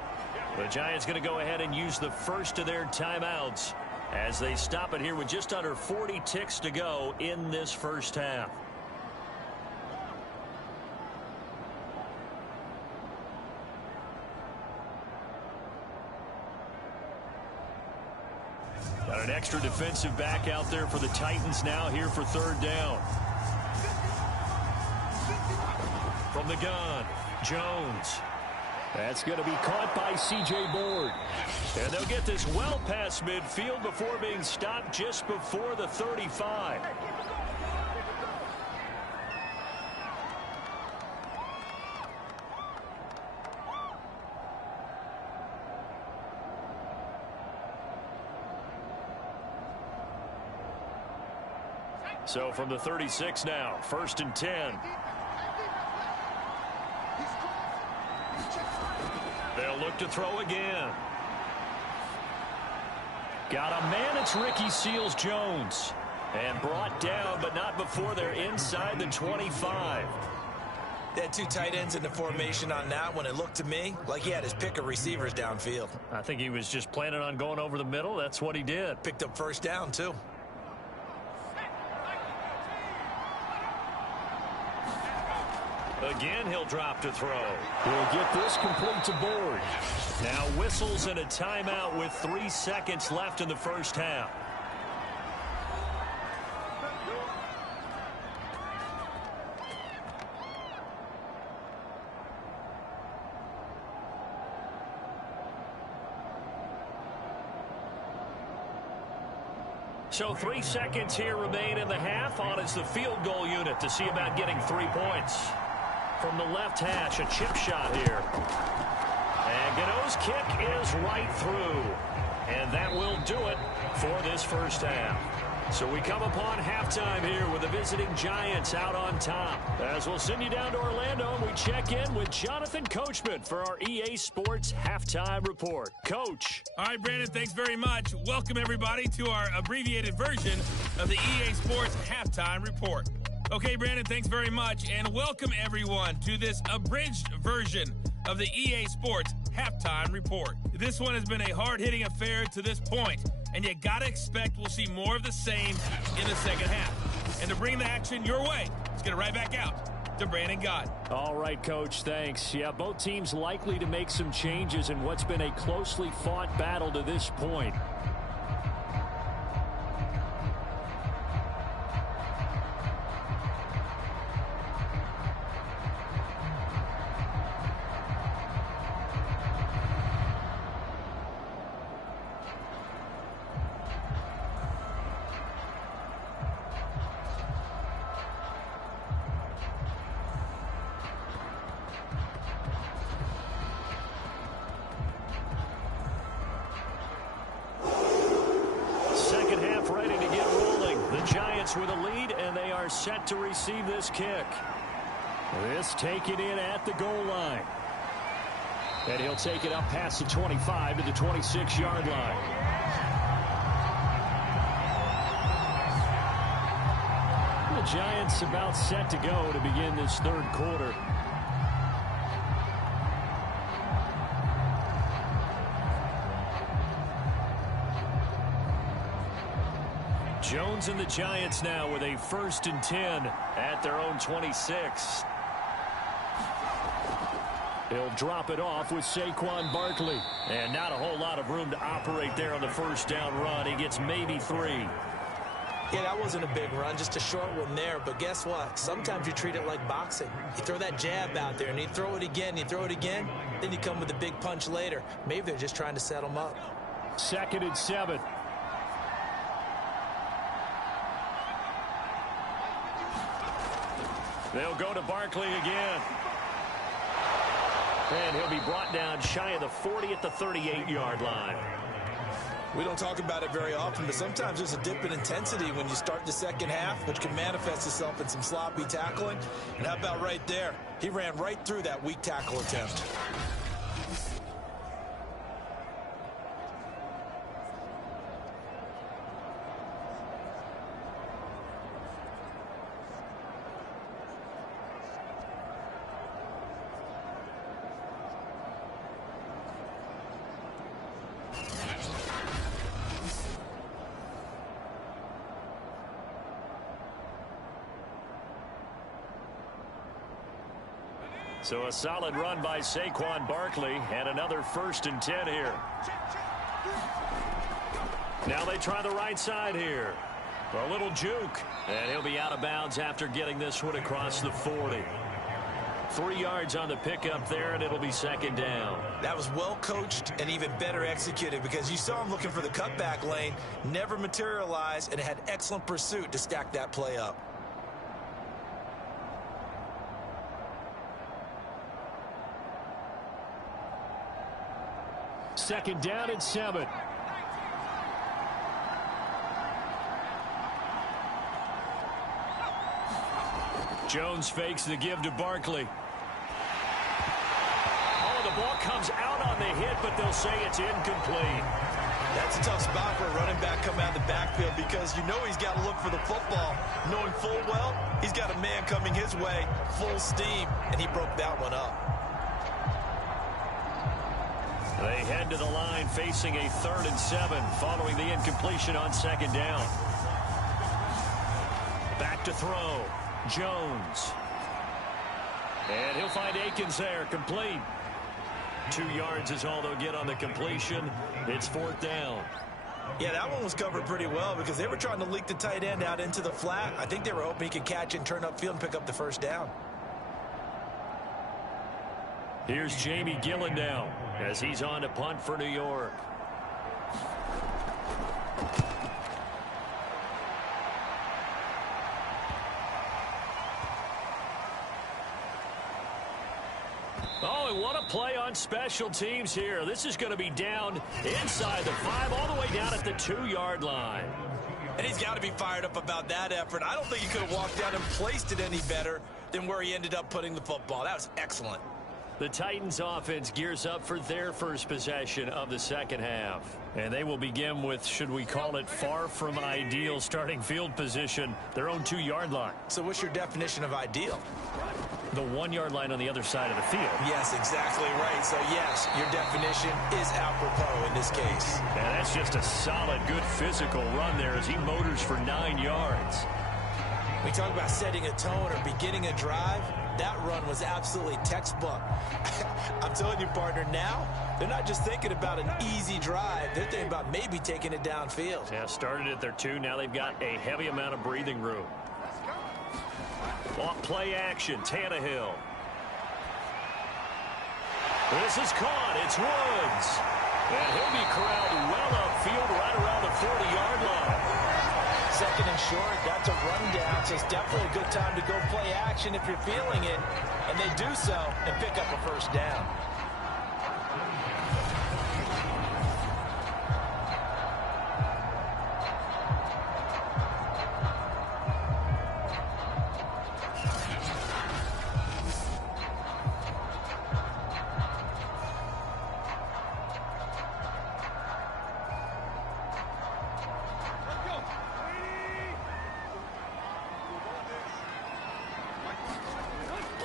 The Giants going to go ahead and use the first of their timeouts as they stop it here with just under 40 ticks to go in this first half. Got an extra defensive back out there for the Titans now here for 3rd down. From the gun, Jones. That's going to be caught by C.J. Board. And they'll get this well past midfield before being stopped just before the 35. So from the 36 now, 1st and 10. They'll look to throw again. Got a man, it's Ricky Seals-Jones. And brought down, but not before they're inside the 25. They had 2 tight ends in the formation on that one. It looked to me like he had his pick of receivers downfield. I think he was just planning on going over the middle. That's what he did. Picked up 1st down, too. Again, he'll drop to throw. We'll get this complete to Board. Now whistles and a timeout with 3 seconds left in the first half. So 3 seconds here remain in the half. On is the field goal unit to see about getting 3 points. From the left hash, a chip shot here. And Gano's kick is right through. And that will do it for this first half. So we come upon halftime here with the visiting Giants out on top. As we'll send you down to Orlando and we check in with Jonathan Coachman for our EA Sports Halftime Report. Coach. All right, Brandon, thanks very much. Welcome, everybody, to our abbreviated version of the EA Sports Halftime Report. Okay, Brandon, thanks very much, and welcome everyone to this abridged version of the EA Sports Halftime Report. This one has been a hard-hitting affair to this point, and you gotta expect we'll see more of the same in the second half. And to bring the action your way, let's get it right back out to Brandon Gott. All right, Coach, thanks. Yeah, both teams likely to make some changes in what's been a closely fought battle to this point. With a lead, and they are set to receive this kick. This taken in at the goal line. And he'll take it up past the 25 to the 26-yard line. The Giants about set to go to begin this third quarter. Jones and the Giants now with a 1st and 10 at their own 26. He'll drop it off with Saquon Barkley. And not a whole lot of room to operate there on the first down run. He gets maybe 3. Yeah, that wasn't a big run, just a short one there. But guess what? Sometimes you treat it like boxing. You throw that jab out there, and you throw it again, then you come with a big punch later. Maybe they're just trying to set him up. 2nd and 7. They'll go to Barkley again. And he'll be brought down shy of the 40 at the 38-yard line. We don't talk about it very often, but sometimes there's a dip in intensity when you start the second half, which can manifest itself in some sloppy tackling. And how about right there? He ran right through that weak tackle attempt. So a solid run by Saquon Barkley and another 1st and 10 here. Now they try the right side here. A little juke. And he'll be out of bounds after getting this one across the 40. 3 yards on the pickup there, and it'll be 2nd down. That was well coached and even better executed because you saw him looking for the cutback lane, never materialized, and had excellent pursuit to stack that play up. Second down and 7. Jones fakes the give to Barkley. Oh, the ball comes out on the hit, but they'll say it's incomplete. That's a tough spot for a running back coming out of the backfield because you know he's got to look for the football, knowing full well he's got a man coming his way, full steam, and he broke that one up. They head to the line facing a 3rd and 7 following the incompletion on 2nd down. Back to throw. Jones. And he'll find Akins there, complete. 2 yards is all they'll get on the completion. It's 4th down. Yeah, that one was covered pretty well because they were trying to leak the tight end out into the flat. I think they were hoping he could catch it and turn upfield and pick up the 1st down. Here's Jamie Gillen now as he's on to punt for New York. Oh, and what a play on special teams here. This is going to be down inside the 5, all the way down at the 2-yard line. And he's got to be fired up about that effort. I don't think he could have walked down and placed it any better than where he ended up putting the football. That was excellent. The Titans offense gears up for their first possession of the second half. And they will begin with, should we call it, far from ideal starting field position, their own 2-yard line. So what's your definition of ideal? The 1-yard line on the other side of the field. Yes, exactly right. So, yes, your definition is apropos in this case. And that's just a solid, good physical run there as he motors for 9 yards. We talk about setting a tone or beginning a drive. That run was absolutely textbook. I'm telling you, partner, now they're not just thinking about an easy drive. They're thinking about maybe taking it downfield. Yeah, started at their 2. Now they've got a heavy amount of breathing room. Off play action, Tannehill. This is caught. It's Woods. And he'll be corralled well upfield right around the 40-yard line. 2nd and short, that's a rundown, so it's definitely a good time to go play action if you're feeling it. And they do so and pick up a 1st down.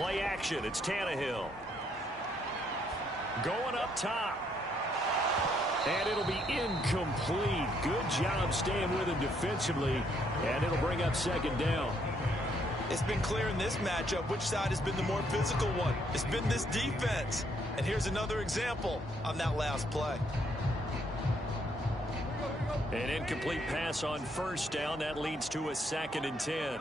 Play action. It's Tannehill. Going up top. And it'll be incomplete. Good job staying with him defensively. And it'll bring up second down. It's been clear in this matchup which side has been the more physical one. It's been this defense. And here's another example on that last play. An incomplete pass on first down. That leads to a 2nd and 10.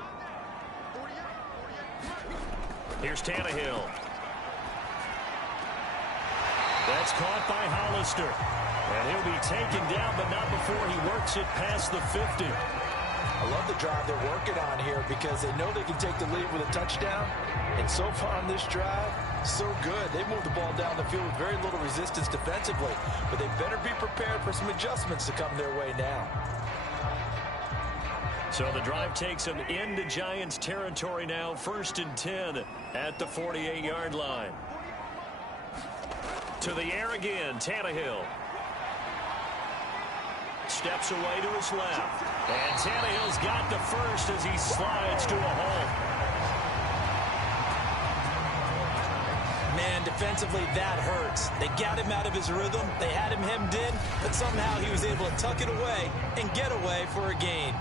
Here's Tannehill. That's caught by Hollister. And he'll be taken down, but not before he works it past the 50. I love the drive they're working on here because they know they can take the lead with a touchdown. And so far on this drive, so good. They moved the ball down the field with very little resistance defensively. But they better be prepared for some adjustments to come their way now. So the drive takes them into Giants territory now. 1st and 10 at the 48-yard line. To the air again, Tannehill. Steps away to his left. And Tannehill's got the first as he slides to a halt. Man, defensively, that hurts. They got him out of his rhythm. They had him hemmed in, but somehow he was able to tuck it away and get away for a gain.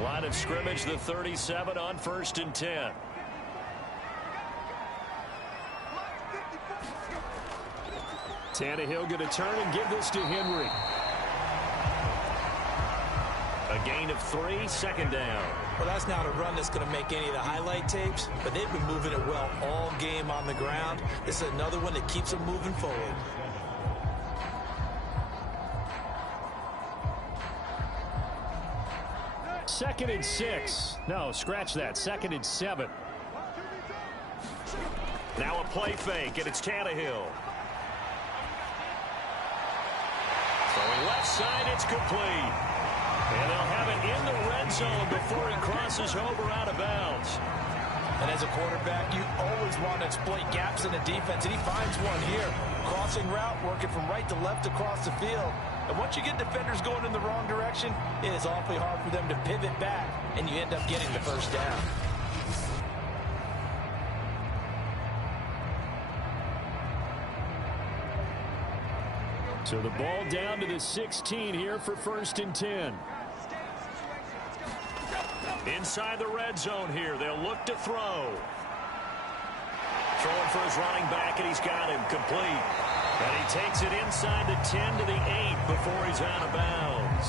Line of scrimmage, the 37 on 1st and 10. Tannehill going to turn and give this to Henry. A gain of 3, 2nd down. Well, that's not a run that's going to make any of the highlight tapes, but they've been moving it well all game on the ground. This is another one that keeps them moving forward. Second and 6. No, scratch that. 2nd and 7. Now a play fake, and it's Tannehill. Throwing left side, it's complete. And they'll have it in the red zone before he crosses over out of bounds. And as a quarterback, you always want to exploit gaps in the defense, and he finds one here. Crossing route, working from right to left across the field. And once you get defenders going in the wrong direction, it is awfully hard for them to pivot back, and you end up getting the first down. So the ball down to the 16 here for 1st and 10. Inside the red zone here. They'll look to throw. Throwing for his running back, and he's got him complete. And he takes it inside the 10 to the 8 before he's out of bounds.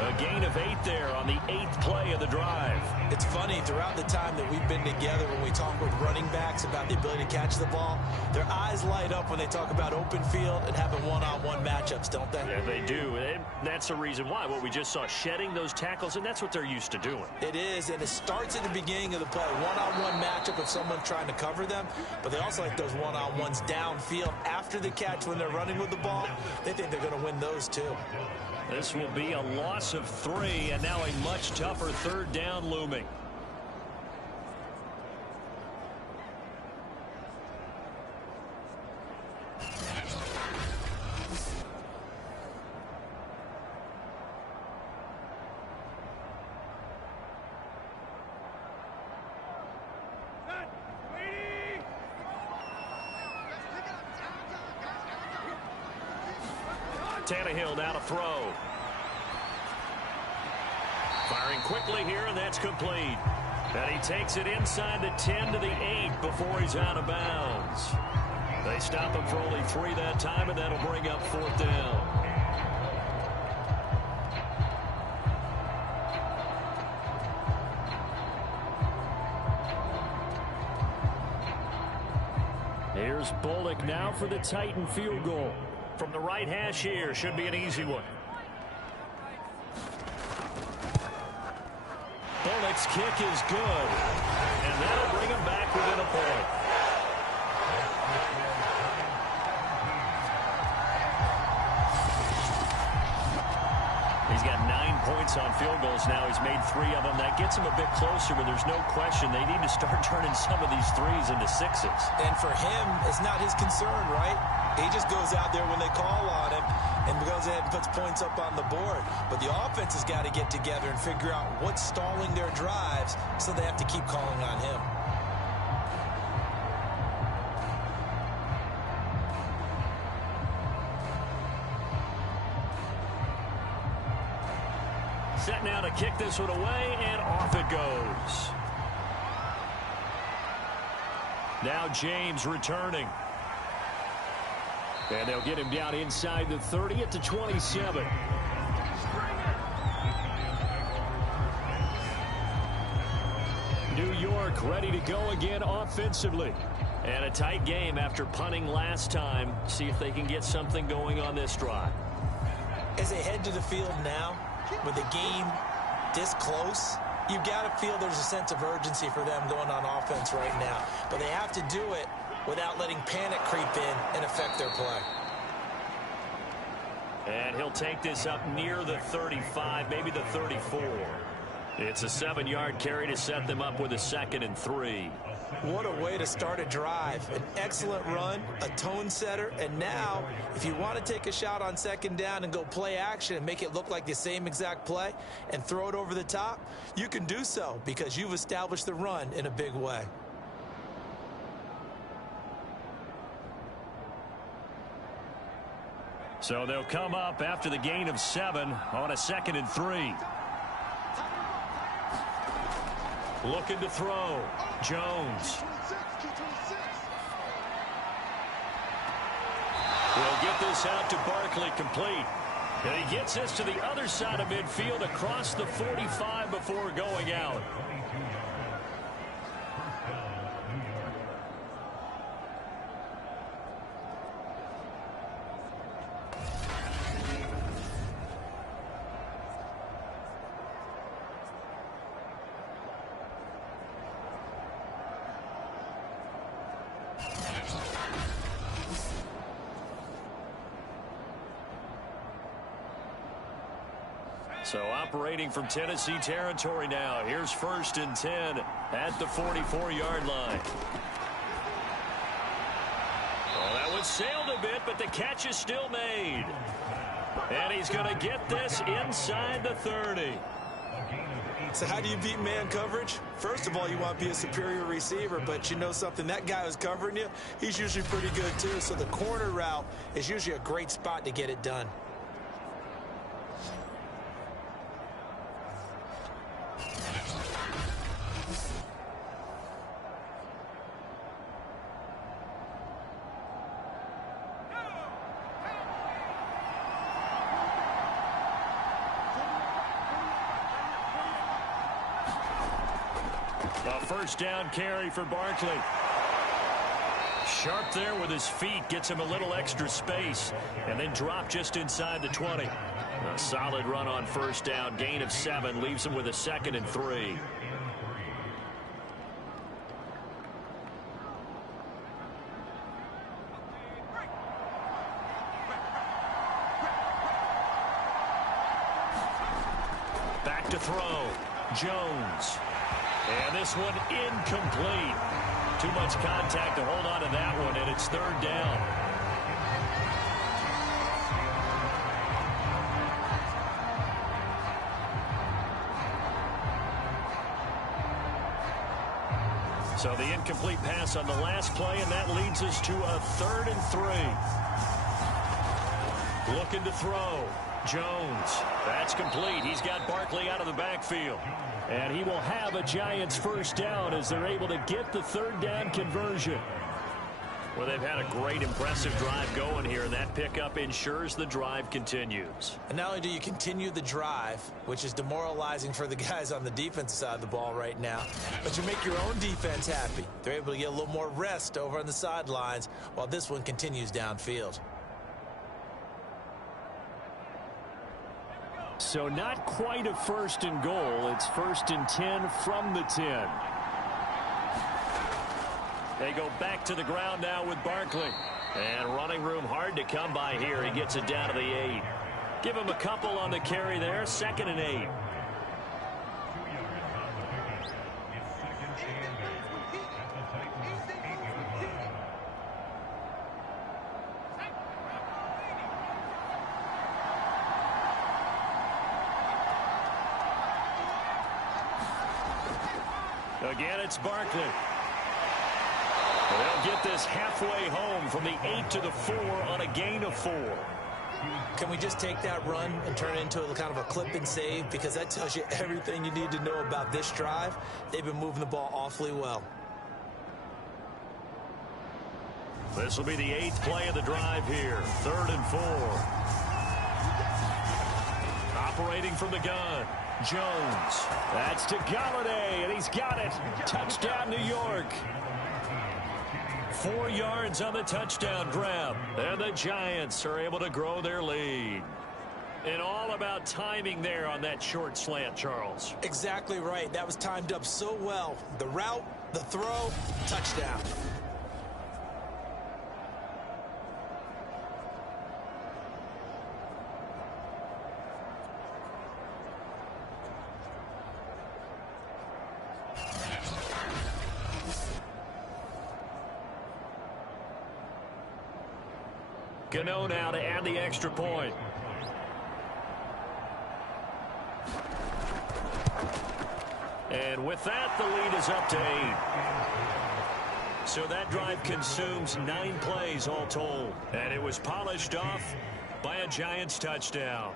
A gain of 8 there on the 8th play of the drive. It's funny, throughout the time that we've been together, when we talk with running backs about the ability to catch the ball, their eyes light up when they talk about open field and having one-on-one matchups, don't they? Yeah, they do. And that's the reason why. What we just saw, shedding those tackles, and that's what they're used to doing. It is, and it starts at the beginning of the play. One-on-one matchup with someone trying to cover them, but they also like those one-on-ones downfield after the catch when they're running with the ball. They think they're going to win those too. This will be a loss of 3, and now a much tougher 3rd down looming. Tannehill now to throw. Firing quickly here, and that's complete. And he takes it inside the 10 to the 8 before he's out of bounds. They stop him for only 3 that time, and that'll bring up 4th down. Here's Bullock now for the Titan field goal. From the right hash here, should be an easy one. Bullock's kick is good, and that'll bring him back within a point. He's got 9 points points on field goals now. He's made 3 of them. That gets him a bit closer, but there's no question they need to start turning some of these threes into 6s. And for him, it's not his concern, right? He just goes out there when they call on him and goes ahead and puts points up on the board. But the offense has got to get together and figure out what's stalling their drives, so they have to keep calling on him. Set now to kick this one away, and off it goes. Now James returning. And they'll get him down inside the 30 at the 27. New York ready to go again offensively. And a tight game after punting last time. See if they can get something going on this drive. As they head to the field now, with the game this close, you've got to feel there's a sense of urgency for them going on offense right now. But they have to do it without letting panic creep in and affect their play. And he'll take this up near the 35, maybe the 34. It's a 7-yard carry to set them up with a 2nd and 3. What a way to start a drive. An excellent run, a tone setter, and now if you want to take a shot on 2nd down and go play action and make it look like the same exact play and throw it over the top, you can do so because you've established the run in a big way. So they'll come up after the gain of 7 on a 2nd and 3. Looking to throw. Jones. We'll get this out to Barkley complete. And he gets this to the other side of midfield across the 45 before going out. So operating from Tennessee territory now. Here's 1st and 10 at the 44-yard line. Well, that one sailed a bit, but the catch is still made. And he's going to get this inside the 30. So how do you beat man coverage? First of all, you want to be a superior receiver, but you know something, that guy who's covering you, he's usually pretty good too. So the corner route is usually a great spot to get it done. A 1st down carry for Barkley. Sharp there with his feet, gets him a little extra space, and then drop just inside the 20. A solid run on 1st down, gain of 7, leaves him with a 2nd and 3. Back to throw. Jones. And this one incomplete. Too much contact to hold on to that one, and it's 3rd down. So the incomplete pass on the last play, and that leads us to a 3rd and 3. Looking to throw. Jones. That's complete. He's got Barkley out of the backfield. And he will have a Giants 1st down as they're able to get the 3rd down conversion. Well, they've had a great, impressive drive going here, and that pickup ensures the drive continues. And not only do you continue the drive, which is demoralizing for the guys on the defensive side of the ball right now, but you make your own defense happy. They're able to get a little more rest over on the sidelines while this one continues downfield. So not quite a 1st and goal. It's 1st and 10 from the 10. They go back to the ground now with Barkley. And running room hard to come by here. He gets it down to the 8. Give him a couple on the carry there. 2nd and 8. Again, it's Barkley. They'll get this halfway home from the 8 to the 4 on a gain of 4. Can we just take that run and turn it into a kind of a clip and save? Because that tells you everything you need to know about this drive. They've been moving the ball awfully well. This will be the 8th play of the drive here. 3rd and 4. Operating from the gun. Jones. That's to Galladay, and he's got it. Touchdown, New York. 4 yards on the touchdown grab. And the Giants are able to grow their lead. And all about timing there on that short slant, Charles. Exactly right. That was timed up so well. The route, the throw, touchdown. Gano now to add the extra point. And with that, the lead is up to 8. So that drive consumes 9 plays all told. And it was polished off by a Giants touchdown.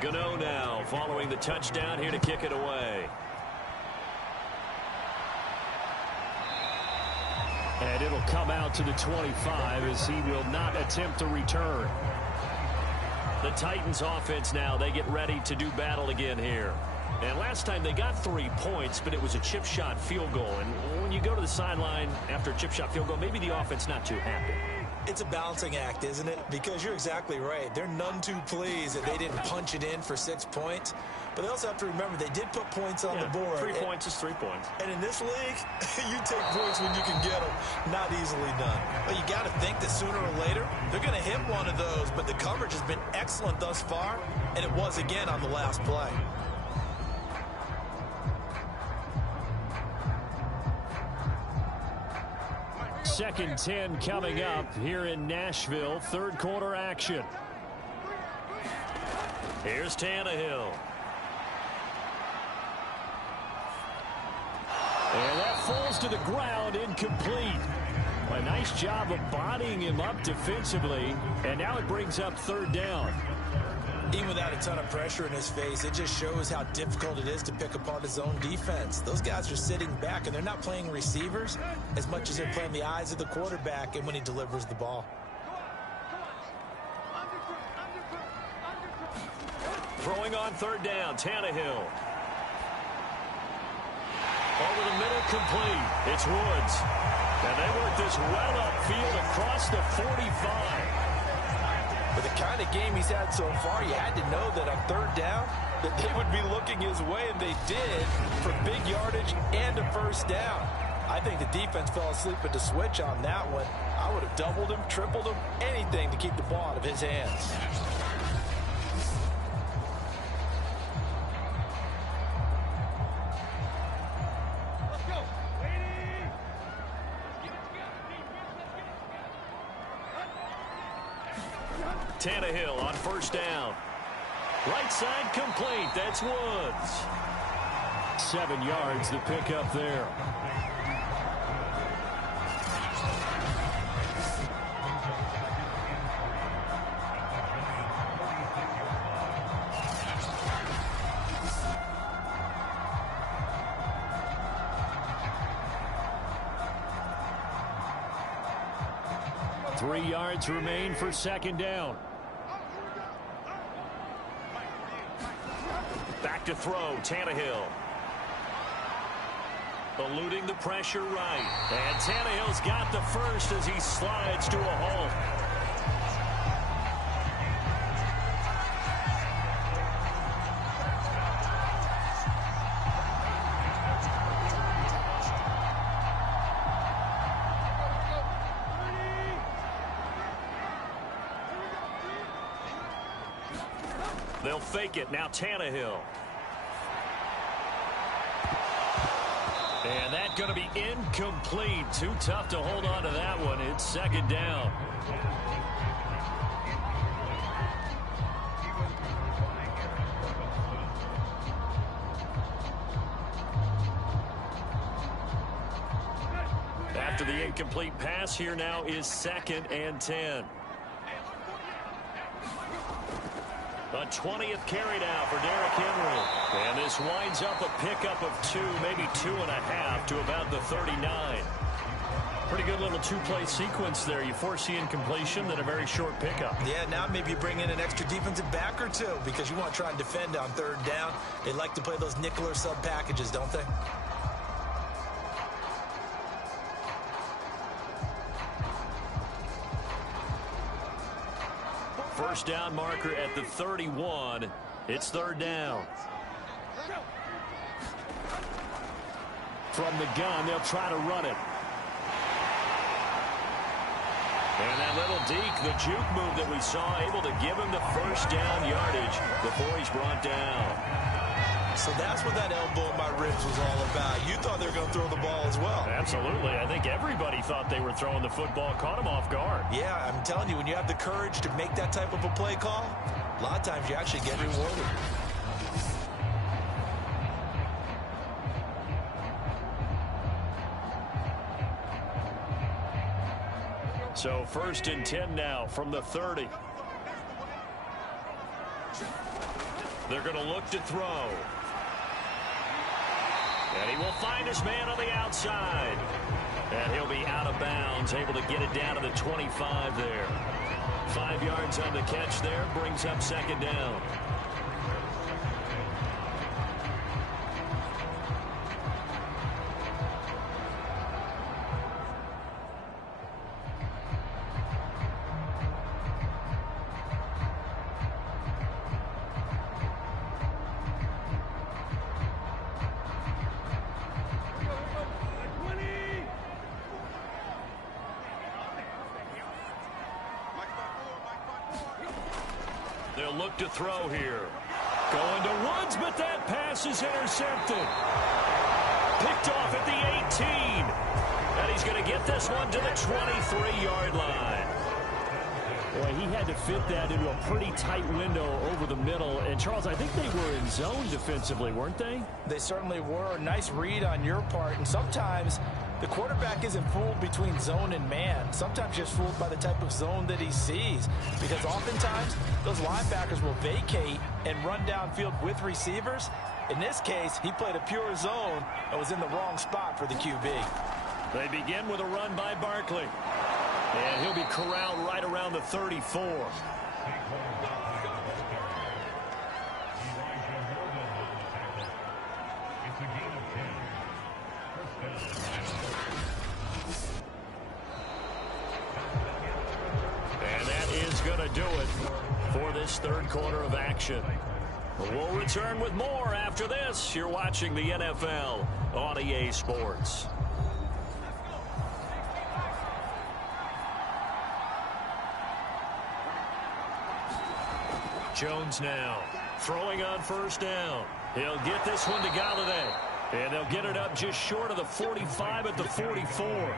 Gano now following the touchdown here to kick it away. And it'll come out to the 25 as he will not attempt to return. The Titans offense now, they get ready to do battle again here. And last time they got 3 points, but it was a chip shot field goal. And when you go to the sideline after a chip shot field goal, maybe the offense not too happy. It's a balancing act, isn't it? Because you're exactly right. They're none too pleased that they didn't punch it in for 6 points. But they also have to remember they did put points on the board. 3 points is 3 points. And in this league, you take points when you can get them. Not easily done. But you got to think that sooner or later, they're going to hit one of those. But the coverage has been excellent thus far. And it was again on the last play. Second 10 coming up here in Nashville. 3rd quarter action. Here's Tannehill. And that falls to the ground, incomplete. A nice job of bodying him up defensively. And now it brings up 3rd down. Even without a ton of pressure in his face, it just shows how difficult it is to pick apart his own defense. Those guys are sitting back, and they're not playing receivers as much as they're playing the eyes of the quarterback and when he delivers the ball. Throwing on 3rd down, Tannehill. Over the middle, complete. It's Woods. And they work this well upfield across the 45. With the kind of game he's had so far, you had to know that on 3rd down that they would be looking his way, and they did, for big yardage and a 1st down. I think the defense fell asleep at the switch on that one. I would have doubled him, tripled him, anything to keep the ball out of his hands. Tannehill on 1st down. Right side complete. That's Woods. 7 yards the pickup there. 3 yards remain for second down. Back to throw, Tannehill. Eluding the pressure right. And Tannehill's got the first as he slides to a halt. They'll fake it. Now Tannehill. And that's going to be incomplete. Too tough to hold on to that one. It's second down. After the incomplete pass, here now is 2nd and 10. A 20th carry now for Derrick Henry. And this winds up a pickup of 2, maybe 2.5 to about the 39. Pretty good little two-play sequence there. You force the incompletion, then a very short pickup. Yeah, now maybe you bring in an extra defensive back or two because you want to try and defend on 3rd down. They like to play those nickel or sub packages, don't they? First down marker at the 31. It's 3rd down. From the gun, they'll try to run it. And that little deke, the juke move that we saw, able to give him the first down yardage before he's brought down. So that's what that elbow in my ribs was all about. You thought they were going to throw the ball as well. Absolutely. I think everybody thought they were throwing the football. Caught him off guard. Yeah, I'm telling you, when you have the courage to make that type of a play call, a lot of times you actually get rewarded. So 1st and 10 now from the 30. They're going to look to throw. And he will find his man on the outside. And he'll be out of bounds, able to get it down to the 25 there. 5 yards on the catch there, brings up 2nd down. They'll look to throw here. Going to Woods, but that pass is intercepted. Picked off at the 18. And he's going to get this one to the 23-yard line. Boy, he had to fit that into a pretty tight window over the middle. And, Charles, I think they were in zone defensively, weren't they? They certainly were. Nice read on your part. And sometimes the quarterback isn't fooled between zone and man. Sometimes just fooled by the type of zone that he sees. Because oftentimes, those linebackers will vacate and run downfield with receivers. In this case, he played a pure zone and was in the wrong spot for the QB. They begin with a run by Barkley. And he'll be corralled right around the 34. And that is going to do it for this 3rd quarter of action. We'll return with more after this. You're watching the NFL on EA Sports. Jones now throwing on 1st down. He'll get this one to Galladay. And they'll get it up just short of the 45 at the 44.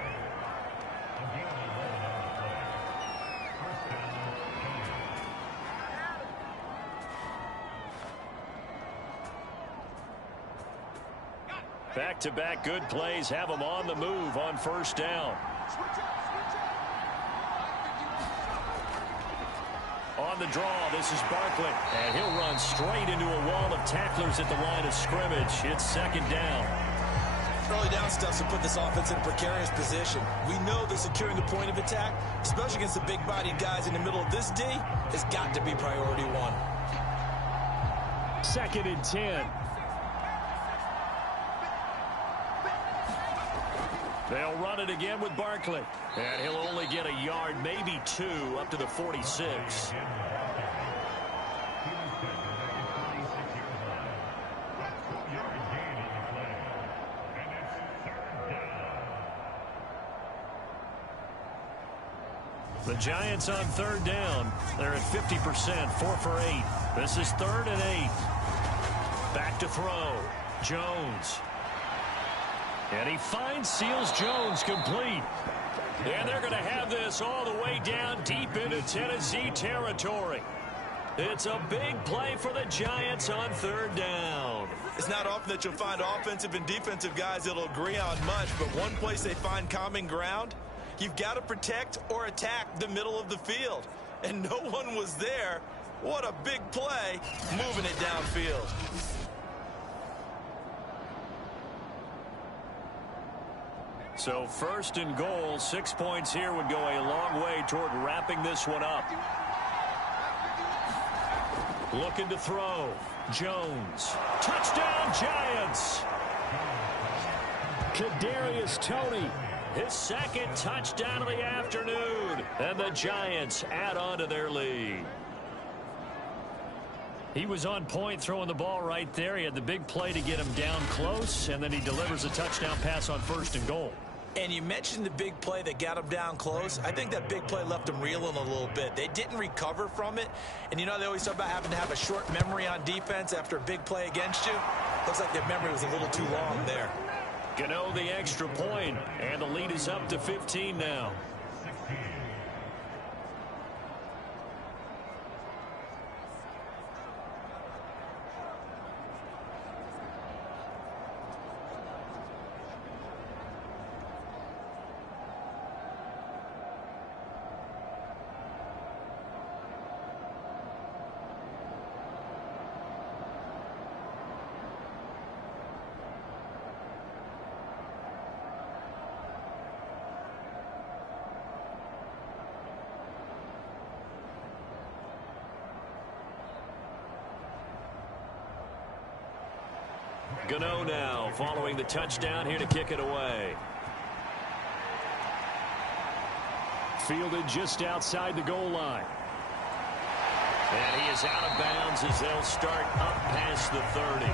Back-to-back good plays have them on the move on 1st down. On the draw, this is Barkley. And he'll run straight into a wall of tacklers at the line of scrimmage. It's 2nd down. Early down stuff to put this offense in a precarious position. We know that securing the point of attack, especially against the big-bodied guys in the middle of this D, has got to be priority one. 2nd and 10. They'll run it again with Barkley. And he'll only get a yard, maybe 2, up to the 46. The Giants on 3rd down. They're at 50%, 4 for 8. This is 3rd and 8. Back to throw. Jones. And he finds Seals Jones complete. And they're going to have this all the way down deep into Tennessee territory. It's a big play for the Giants on 3rd down. It's not often that you'll find offensive and defensive guys that'll agree on much, but one place they find common ground, you've got to protect or attack the middle of the field. And no one was there. What a big play, moving it downfield. So 1st and goal, 6 points here would go a long way toward wrapping this one up. Looking to throw. Jones. Touchdown, Giants! Kadarius Toney. His 2nd touchdown of the afternoon. And the Giants add on to their lead. He was on point throwing the ball right there. He had the big play to get him down close, and then he delivers a touchdown pass on 1st and goal. And you mentioned the big play that got him down close. I think that big play left him reeling a little bit. They didn't recover from it. And you know, they always talk about having to have a short memory on defense after a big play against you. Looks like their memory was a little too long there. Gano the extra point, and the lead is up to 15 now. Gano now following the touchdown here to kick it away. Fielded just outside the goal line. And he is out of bounds as they'll start up past the 30.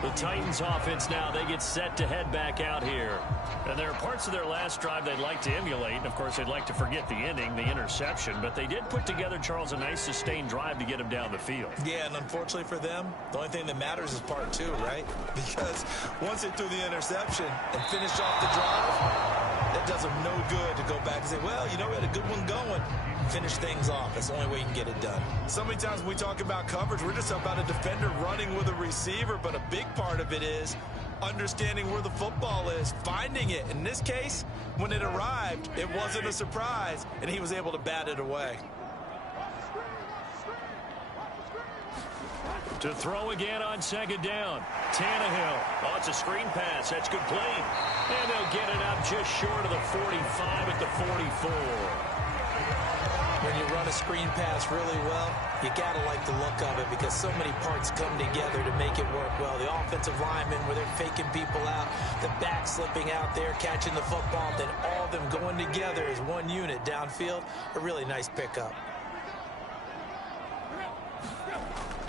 The Titans offense now, they get set to head back out here. And there are parts of their last drive they'd like to emulate. And, of course, they'd like to forget the ending, the interception. But they did put together, Charles, a nice sustained drive to get him down the field. Yeah, and unfortunately for them, the only thing that matters is part 2, right? Because once they threw the interception and finished off the drive, that does them no good to go back and say, well, you know, we had a good one going. Finish things off. That's the only way you can get it done. So many times when we talk about coverage, we're just about a defender running with a receiver, but a big part of it is understanding where the football is, finding it. In this case, when it arrived, it wasn't a surprise, and he was able to bat it away. To throw again on 2nd down. Tannehill. Oh, it's a screen pass. That's complete. And they'll get it up just short of the 45 at the 44. When you run a screen pass really well, you got to like the look of it because so many parts come together to make it work well. The offensive linemen where they're faking people out, the back slipping out there, catching the football, then all of them going together as one unit downfield. A really nice pickup.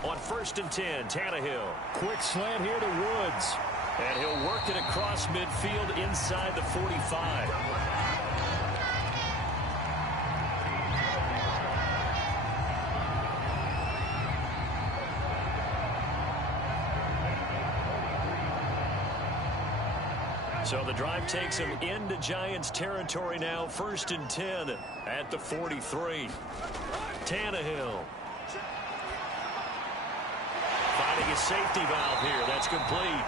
On 1st and 10, Tannehill. Quick slant here to Woods. And he'll work it across midfield inside the 45. So the drive takes him into Giants territory now. 1st and 10 at the 43. Tannehill. Finding a safety valve here. That's complete.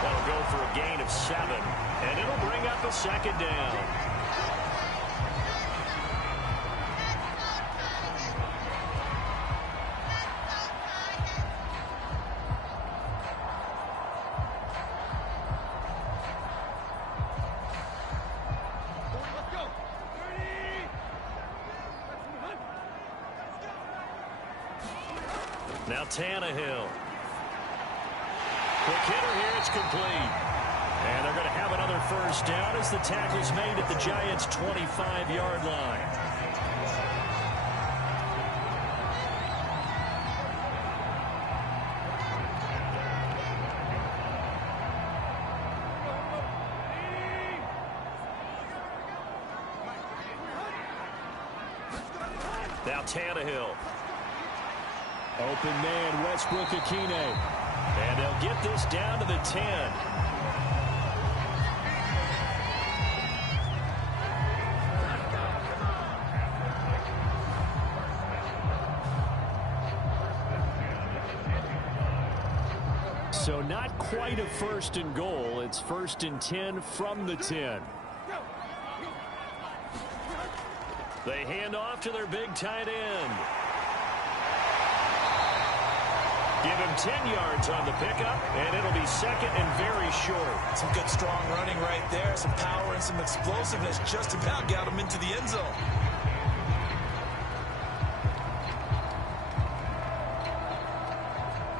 That'll go for a gain of 7. And it'll bring up a 2nd down. Now Tannehill. Quick hitter here, it's complete. And they're going to have another first down as the tackle's made at the Giants' 25-yard line. Now Tannehill. Open man, Westbrook-Akine. And they'll get this down to the 10. So not quite a 1st and goal. It's 1st and 10 from the 10. They hand off to their big tight end. Give him 10 yards on the pickup, and it'll be 2nd and very short. Some good strong running right there. Some power and some explosiveness. Just about got him into the end zone.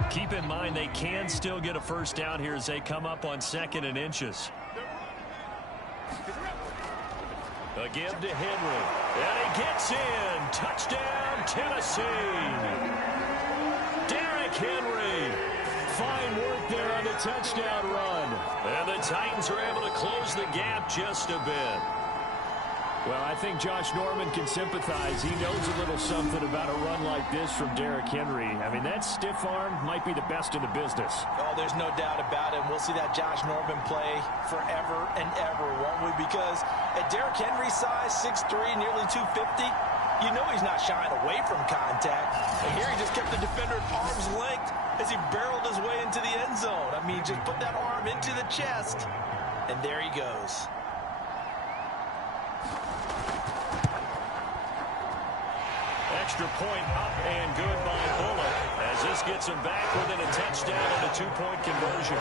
Keep in mind they can still get a first down here as they come up on 2nd and inches. A give to Henry. And he gets in. Touchdown, Tennessee. Derrick Henry. Fine work there on the touchdown run. And the Titans are able to close the gap just a bit. Well, I think Josh Norman can sympathize. He knows a little something about a run like this from Derrick Henry. I mean, that stiff arm might be the best in the business. Oh, there's no doubt about it. We'll see that Josh Norman play forever and ever, won't we? Because at Derrick Henry's size, 6'3", nearly 250, you know he's not shying away from contact. And here he just kept the defender at arm's length as he barreled his way into the end zone. I mean, just put that arm into the chest, and there he goes. Extra point up and good by Bullock as this gets him back within a touchdown and a 2-point conversion.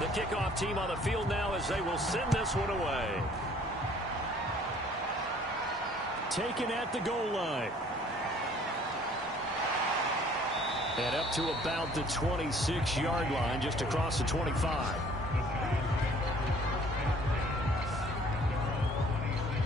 The kickoff team on the field now as they will send this one away. Taken at the goal line. And up to about the 26-yard line, just across the 25.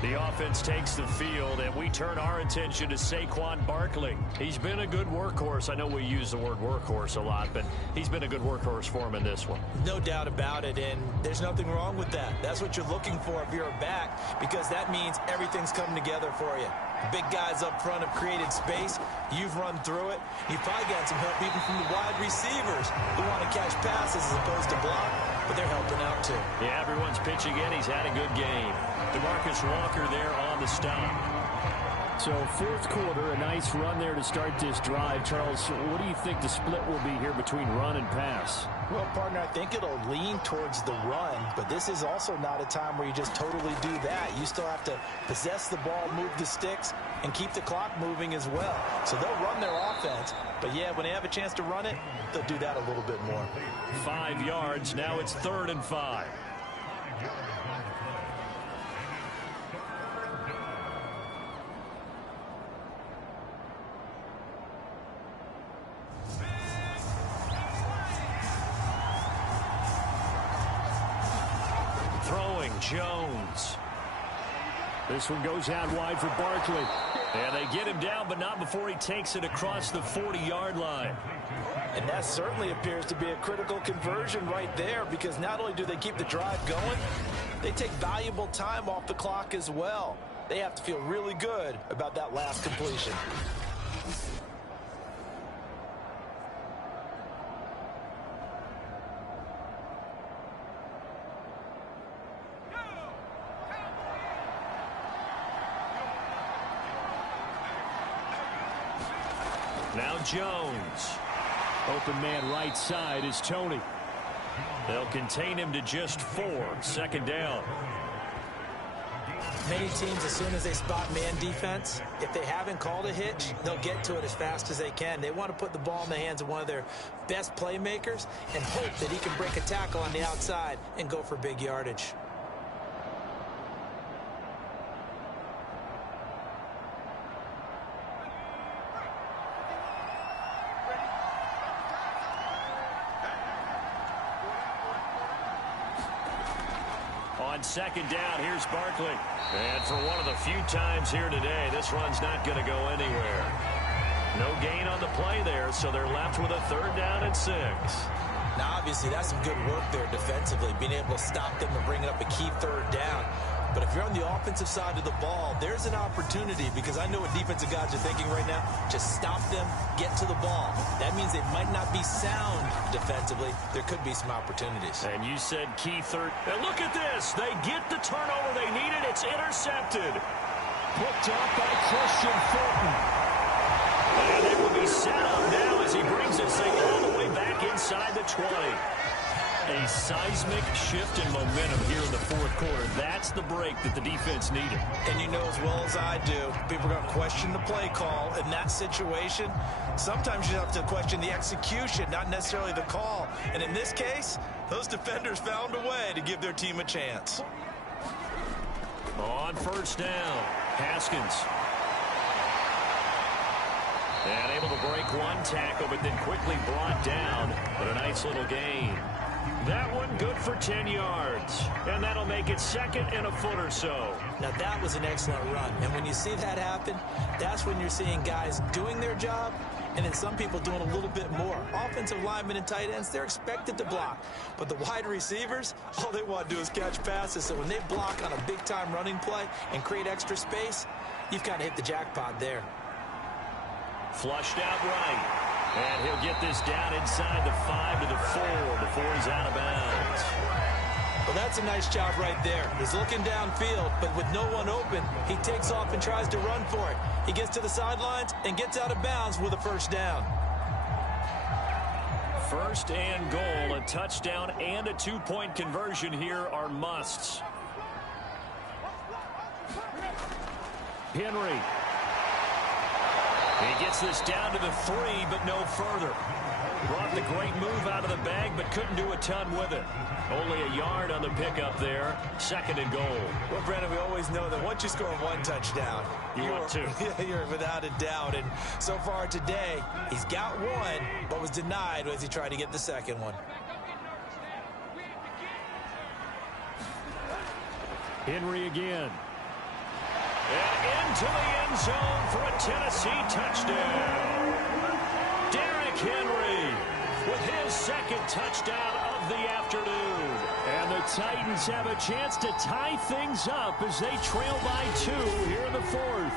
The offense takes the field, and we turn our attention to Saquon Barkley. He's been a good workhorse. I know we use the word workhorse a lot, but he's been a good workhorse for him in this one. No doubt about it, and there's nothing wrong with that. That's what you're looking for if you're a back, because that means everything's coming together for you. Big guys up front have created space. You've run through it. You've probably got some help even from the wide receivers who want to catch passes as opposed to block, but they're helping out too. Yeah, everyone's pitching in. He's had a good game. DeMarcus Walker there on the stop. So 4th quarter, a nice run there to start this drive. Charles, what do you think the split will be here between run and pass? Well, partner, I think it'll lean towards the run, but this is also not a time where you just totally do that. You still have to possess the ball, move the sticks, and keep the clock moving as well. So they'll run their offense, but yeah, when they have a chance to run it, they'll do that a little bit more. 5 yards. Now it's 3rd and 5. Jones. This one goes out wide for Barkley. And they get him down, but not before he takes it across the 40-yard line. And that certainly appears to be a critical conversion right there, because not only do they keep the drive going, they take valuable time off the clock as well. They have to feel really good about that last completion. Now Jones. Open man right side is Tony. They'll contain him to just 4. Second down. Many teams, as soon as they spot man defense, if they haven't called a hitch, they'll get to it as fast as they can. They want to put the ball in the hands of one of their best playmakers and hope that he can break a tackle on the outside and go for big yardage. On second down, here's Barkley. And for one of the few times here today, this run's not going to go anywhere. No gain on the play there, so they're left with a 3rd down and 6. Now, obviously, that's some good work there defensively, being able to stop them and bring up a key 3rd down. But if you're on the offensive side of the ball, there's an opportunity, because I know what defensive guys are thinking right now. Just stop them, get to the ball. That means they might not be sound defensively. There could be some opportunities. And you said key 3rd. And look at this. They get the turnover they needed. It's intercepted. Picked up by Christian Fulton. And they will be set up now as he brings this thing all the way back inside the 20. A seismic shift in momentum here in the 4th quarter. That's the break that the defense needed. And you know as well as I do, people are going to question the play call in that situation. Sometimes you have to question the execution, not necessarily the call. And in this case, those defenders found a way to give their team a chance. On 1st down, Haskins. And able to break one tackle, but then quickly brought down. But a nice little gain. That one good for 10 yards. And that'll make it 2nd and a foot or so. Now, that was an excellent run. And when you see that happen, that's when you're seeing guys doing their job and then some people doing a little bit more. Offensive linemen and tight ends, they're expected to block. But the wide receivers, all they want to do is catch passes. So when they block on a big-time running play and create extra space, you've kind of hit the jackpot there. Flushed out right. And he'll get this down inside the 5 to the 4 before he's out of bounds. Well, that's a nice job right there. He's looking downfield, but with no one open, he takes off and tries to run for it. He gets to the sidelines and gets out of bounds with a 1st down. 1st and goal, a touchdown and a 2-point conversion here are musts. Henry. He gets this down to the 3, but no further. Brought the great move out of the bag, but couldn't do a ton with it. Only a yard on the pickup there. 2nd and goal. Well, Brandon, we always know that once you score 1 touchdown, you're without a doubt. And so far today, he's got 1, but was denied as he tried to get the 2nd one. Henry again. And into the end zone for a Tennessee touchdown. Derrick Henry with his 2nd touchdown of the afternoon. And the Titans have a chance to tie things up as they trail by 2 here in the 4th.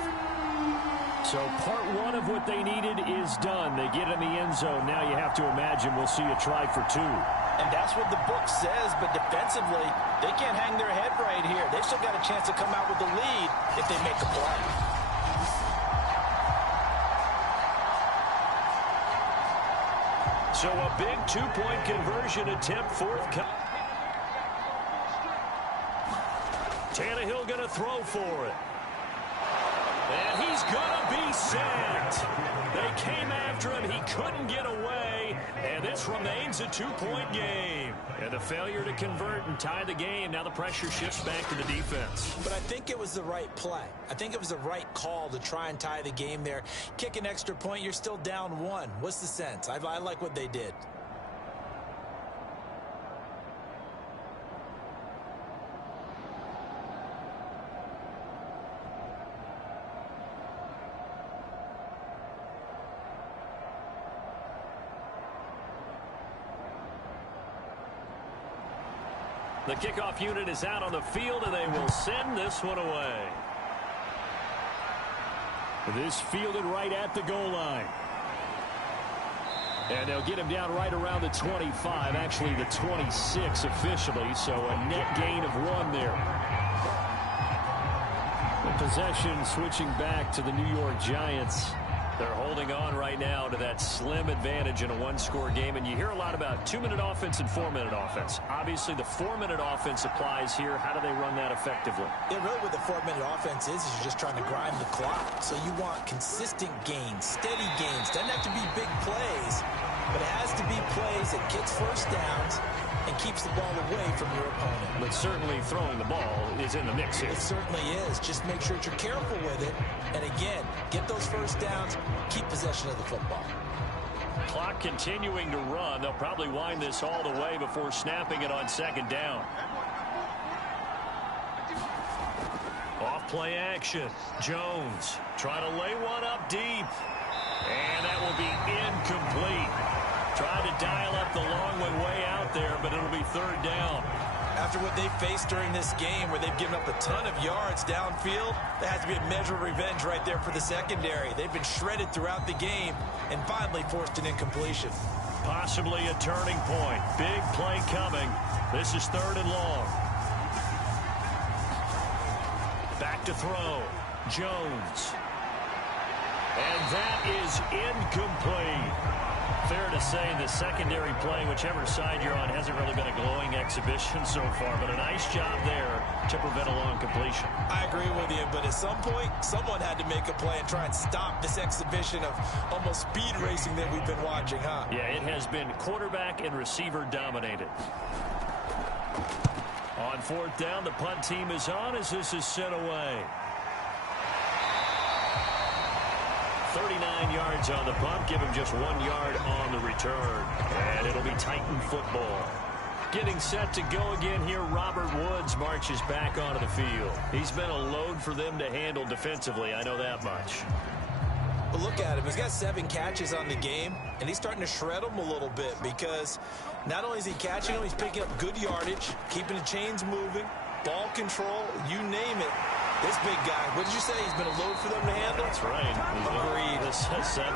So part 1 of what they needed is done. They get in the end zone. Now you have to imagine we'll see a try for 2. And that's what the book says, but defensively, they can't hang their head right here. They've still got a chance to come out with the lead if they make a play. So a big 2-point conversion attempt, 4th. Tannehill going to throw for it. And he's going to be sacked. They came after him. He couldn't get away. And this remains a 2-point game. And the failure to convert and tie the game. Now the pressure shifts back to the defense. But I think it was the right play. I think it was the right call to try and tie the game there. Kick an extra point, you're still down 1. What's the sense? I like what they did. The kickoff unit is out on the field, and they will send this one away. This fielded right at the goal line. And they'll get him down right around the 25, actually the 26 officially, so a net gain of 1 there. The possession switching back to the New York Giants. They're holding holding on right now to that slim advantage in a one-score game. And you hear a lot about 2-minute offense and 4-minute offense. Obviously, the 4-minute offense applies here. How do they run that effectively? Yeah, really what the 4-minute offense is you're just trying to grind the clock. So you want consistent gains, steady gains. Doesn't have to be big plays, but it has to be plays that gets first downs and keeps the ball away from your opponent. But certainly throwing the ball is in the mix here. It certainly is. Just make sure that you're careful with it. And again, get those first downs, keep possession of the football. Clock continuing to run. They'll probably wind this all the way before snapping it on second down. Off play action. Jones trying to lay one up deep. And that will be incomplete. Trying to dial up the long one way out there, but it'll be third down. After what they faced during this game where they've given up a ton of yards downfield, there has to be a measure of revenge right there for the secondary. They've been shredded throughout the game and finally forced an incompletion. Possibly a turning point. Big play coming. This is third and long. Back to throw. Jones. And that is incomplete. Fair to say the secondary playing whichever side you're on hasn't really been a glowing exhibition so far, but a nice job there to prevent a long completion. I agree with you, but at some point, someone had to make a play and try and stop this exhibition of almost speed racing that we've been watching, huh? Yeah, it has been quarterback and receiver dominated. On fourth down, the punt team is on as this is sent away. 39 yards on the punt. Give him just 1 yard on the return. And it'll be Titan football. Getting set to go again here, Robert Woods marches back onto the field. He's been a load for them to handle defensively, I know that much. But look at him. He's got 7 catches on the game, and he's starting to shred them a little bit because not only is he catching them, he's picking up good yardage, keeping the chains moving, ball control, you name it. This big guy, what did you say? He's been a load for them to handle? That's right. Agreed. This has 7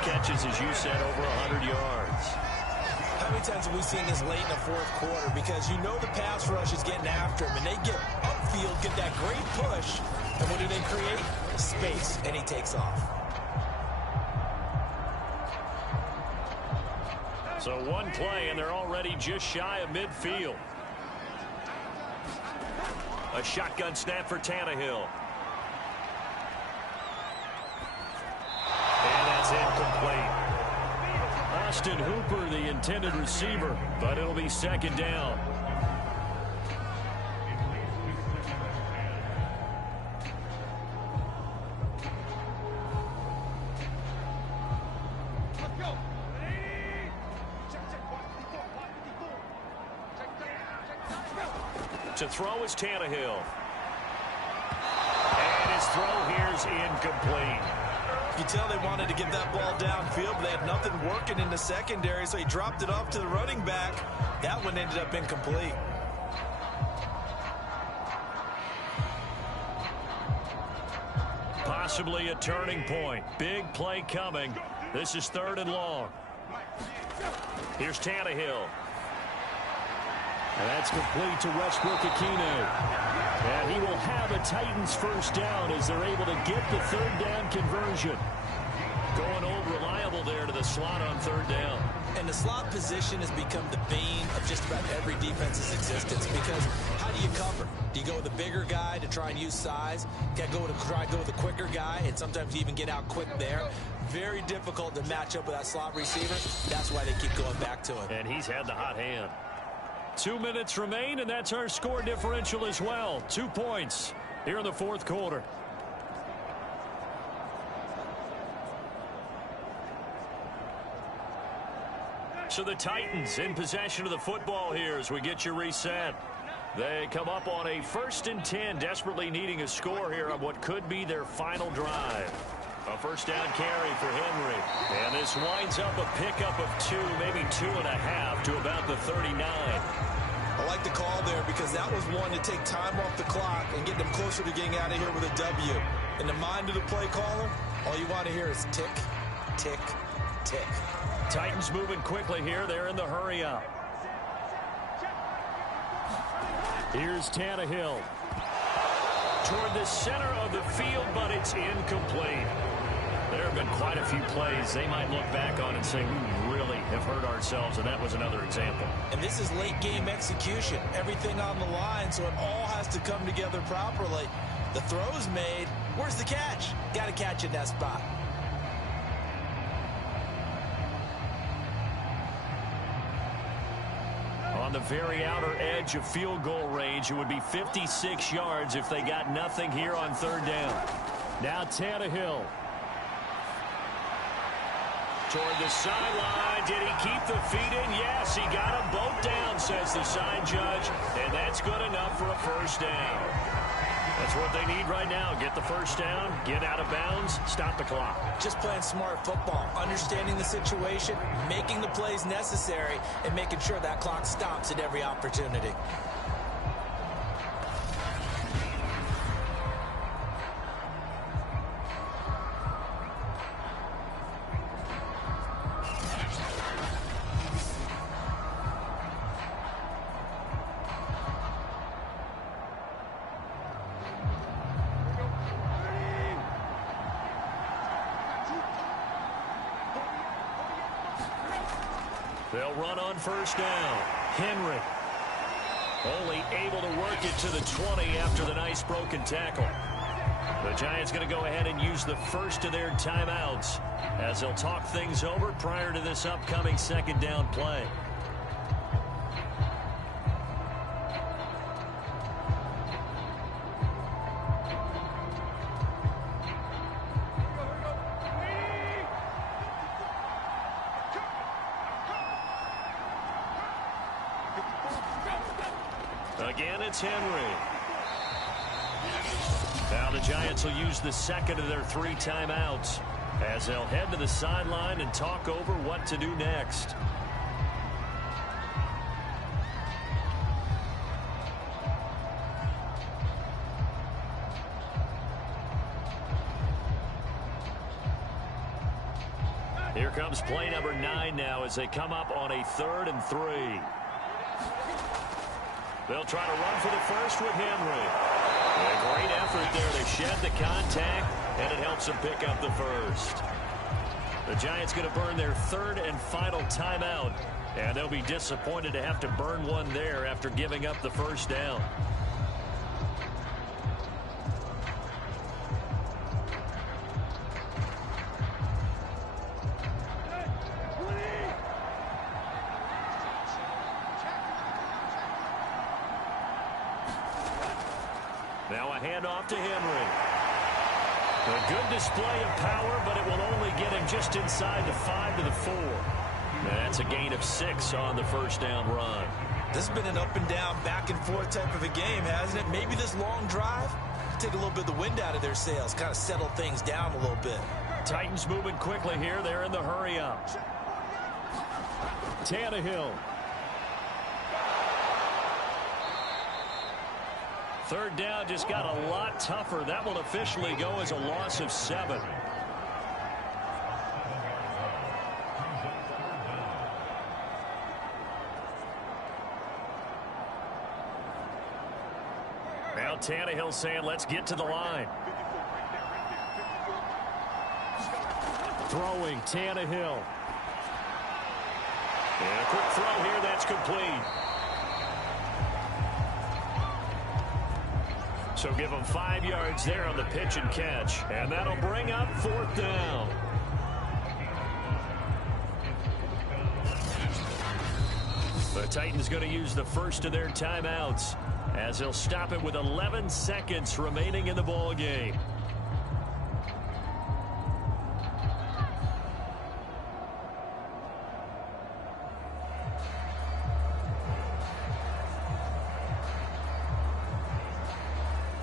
catches, as you said, over 100 yards. How many times have we seen this late in the fourth quarter? Because you know the pass rush is getting after him, and they get upfield, get that great push, and what do they create? Space, and he takes off. So one play, and they're already just shy of midfield. A shotgun snap for Tannehill. And that's incomplete. Austin Hooper, the intended receiver, but it'll be second down. To throw is Tannehill. And his throw here is incomplete. You tell they wanted to get that ball downfield, but they had nothing working in the secondary, so he dropped it off to the running back. That one ended up incomplete. Possibly a turning point. Big play coming. This is third and long. Here's Tannehill. And that's complete to Westbrook-Ikhine. And he will have a Titans first down as they're able to get the third down conversion. Going old reliable there to the slot on third down. And the slot position has become the bane of just about every defense's existence because how do you cover? Do you go with a bigger guy to try and use size? You got to go with a quicker guy, and sometimes you even get out quick there. Very difficult to match up with that slot receiver. That's why they keep going back to him. And he's had the hot hand. 2 minutes remain, and that's our score differential as well. 2 points here in the fourth quarter. So the Titans in possession of the football here as we get you reset. They come up on a 1st and 10, desperately needing a score here on what could be their final drive. A first down carry for Henry. And this winds up a pickup of 2, maybe 2.5 to about the 39. I like the call there because that was one to take time off the clock and get them closer to getting out of here with a W. In the mind of the play caller, all you want to hear is tick, tick, tick. Titans moving quickly here. They're in the hurry up. Here's Tannehill. Toward the center of the field, but it's incomplete. There been quite a few plays they might look back on and say, we really have hurt ourselves, and that was another example. And this is late game execution. Everything on the line, so it all has to come together properly. The throw's made. Where's the catch? Got to catch in that spot. On the very outer edge of field goal range, it would be 56 yards if they got nothing here on third down. Now Tannehill. Toward the sideline. Did he keep the feet in? Yes, he got them both down, says the side judge. And that's good enough for a first down. That's what they need right now. Get the first down, get out of bounds, stop the clock. Just playing smart football, understanding the situation, making the plays necessary, and making sure that clock stops at every opportunity. They'll run on first down. Henry only able to work it to the 20 after the nice broken tackle. The Giants going to go ahead and use the first of their timeouts as they'll talk things over prior to this upcoming second down play. Again, it's Henry. Now the Giants will use the second of their 3 timeouts as they'll head to the sideline and talk over what to do next. Here comes play number 9 now as they come up on a 3rd and 3. They'll try to run for the first with Henry. A great effort there to shed the contact, and it helps them pick up the first. The Giants going to burn their 3rd and final timeout, and they'll be disappointed to have to burn one there after giving up the first down. Now a handoff to Henry. A good display of power, but it will only get him just inside the 5 to the 4. That's a gain of 6 on the first down run. This has been an up and down, back and forth type of a game, hasn't it? Maybe this long drive, take a little bit of the wind out of their sails, kind of settle things down a little bit. Titans moving quickly here. They're in the hurry up. Tannehill. 3rd down just got a lot tougher. That will officially go as a loss of 7. Now Tannehill saying, let's get to the line. Throwing, Tannehill. And a quick throw here, that's complete. So give them 5 yards there on the pitch and catch. And that'll bring up 4th down. The Titans going to use the first of their timeouts as they'll stop it with 11 seconds remaining in the ball game.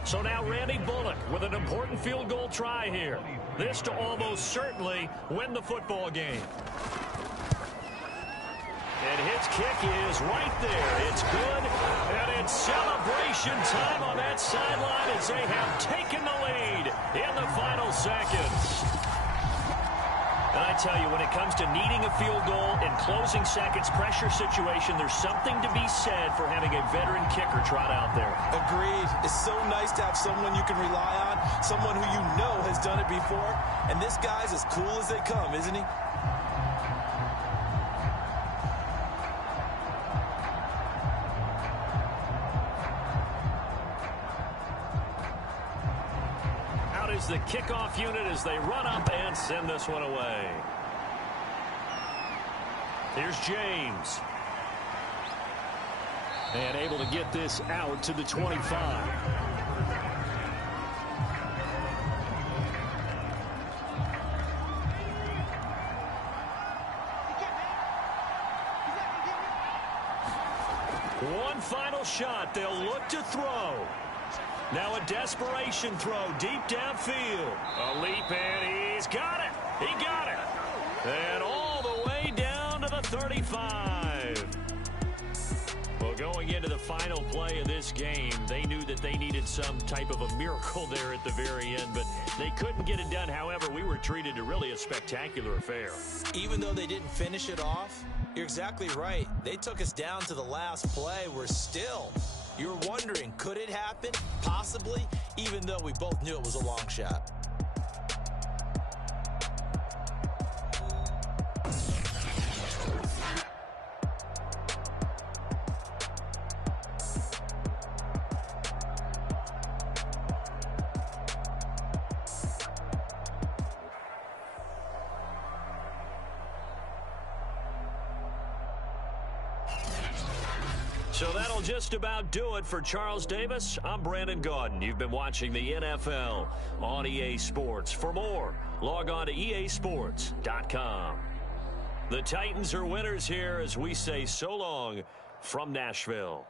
So now Randy Bullock with an important field goal try here. This to almost certainly win the football game. And his kick is right there. It's good. And it's celebration time on that sideline as they have taken the lead in the final seconds. And I tell you, when it comes to needing a field goal in closing seconds, pressure situation, there's something to be said for having a veteran kicker trot out there. Agreed. It's so nice to have someone you can rely on, someone who you know has done it before. And this guy's as cool as they come, isn't he? Is the kickoff unit as they run up and send this one away. Here's James. And able to get this out to the 25. One final shot. They'll look to throw. Now a desperation throw deep downfield. A leap, and he's got it. He got it. And all the way down to the 35. Well, going into the final play of this game, they knew that they needed some type of a miracle there at the very end, but they couldn't get it done. However, we were treated to really a spectacular affair. Even though they didn't finish it off, you're exactly right. They took us down to the last play. We're still... You're wondering, could it happen? Possibly, even though we both knew it was a long shot. So that'll just about do it for Charles Davis. I'm Brandon Gaudin. You've been watching the NFL on EA Sports. For more, log on to easports.com. The Titans are winners here as we say so long from Nashville.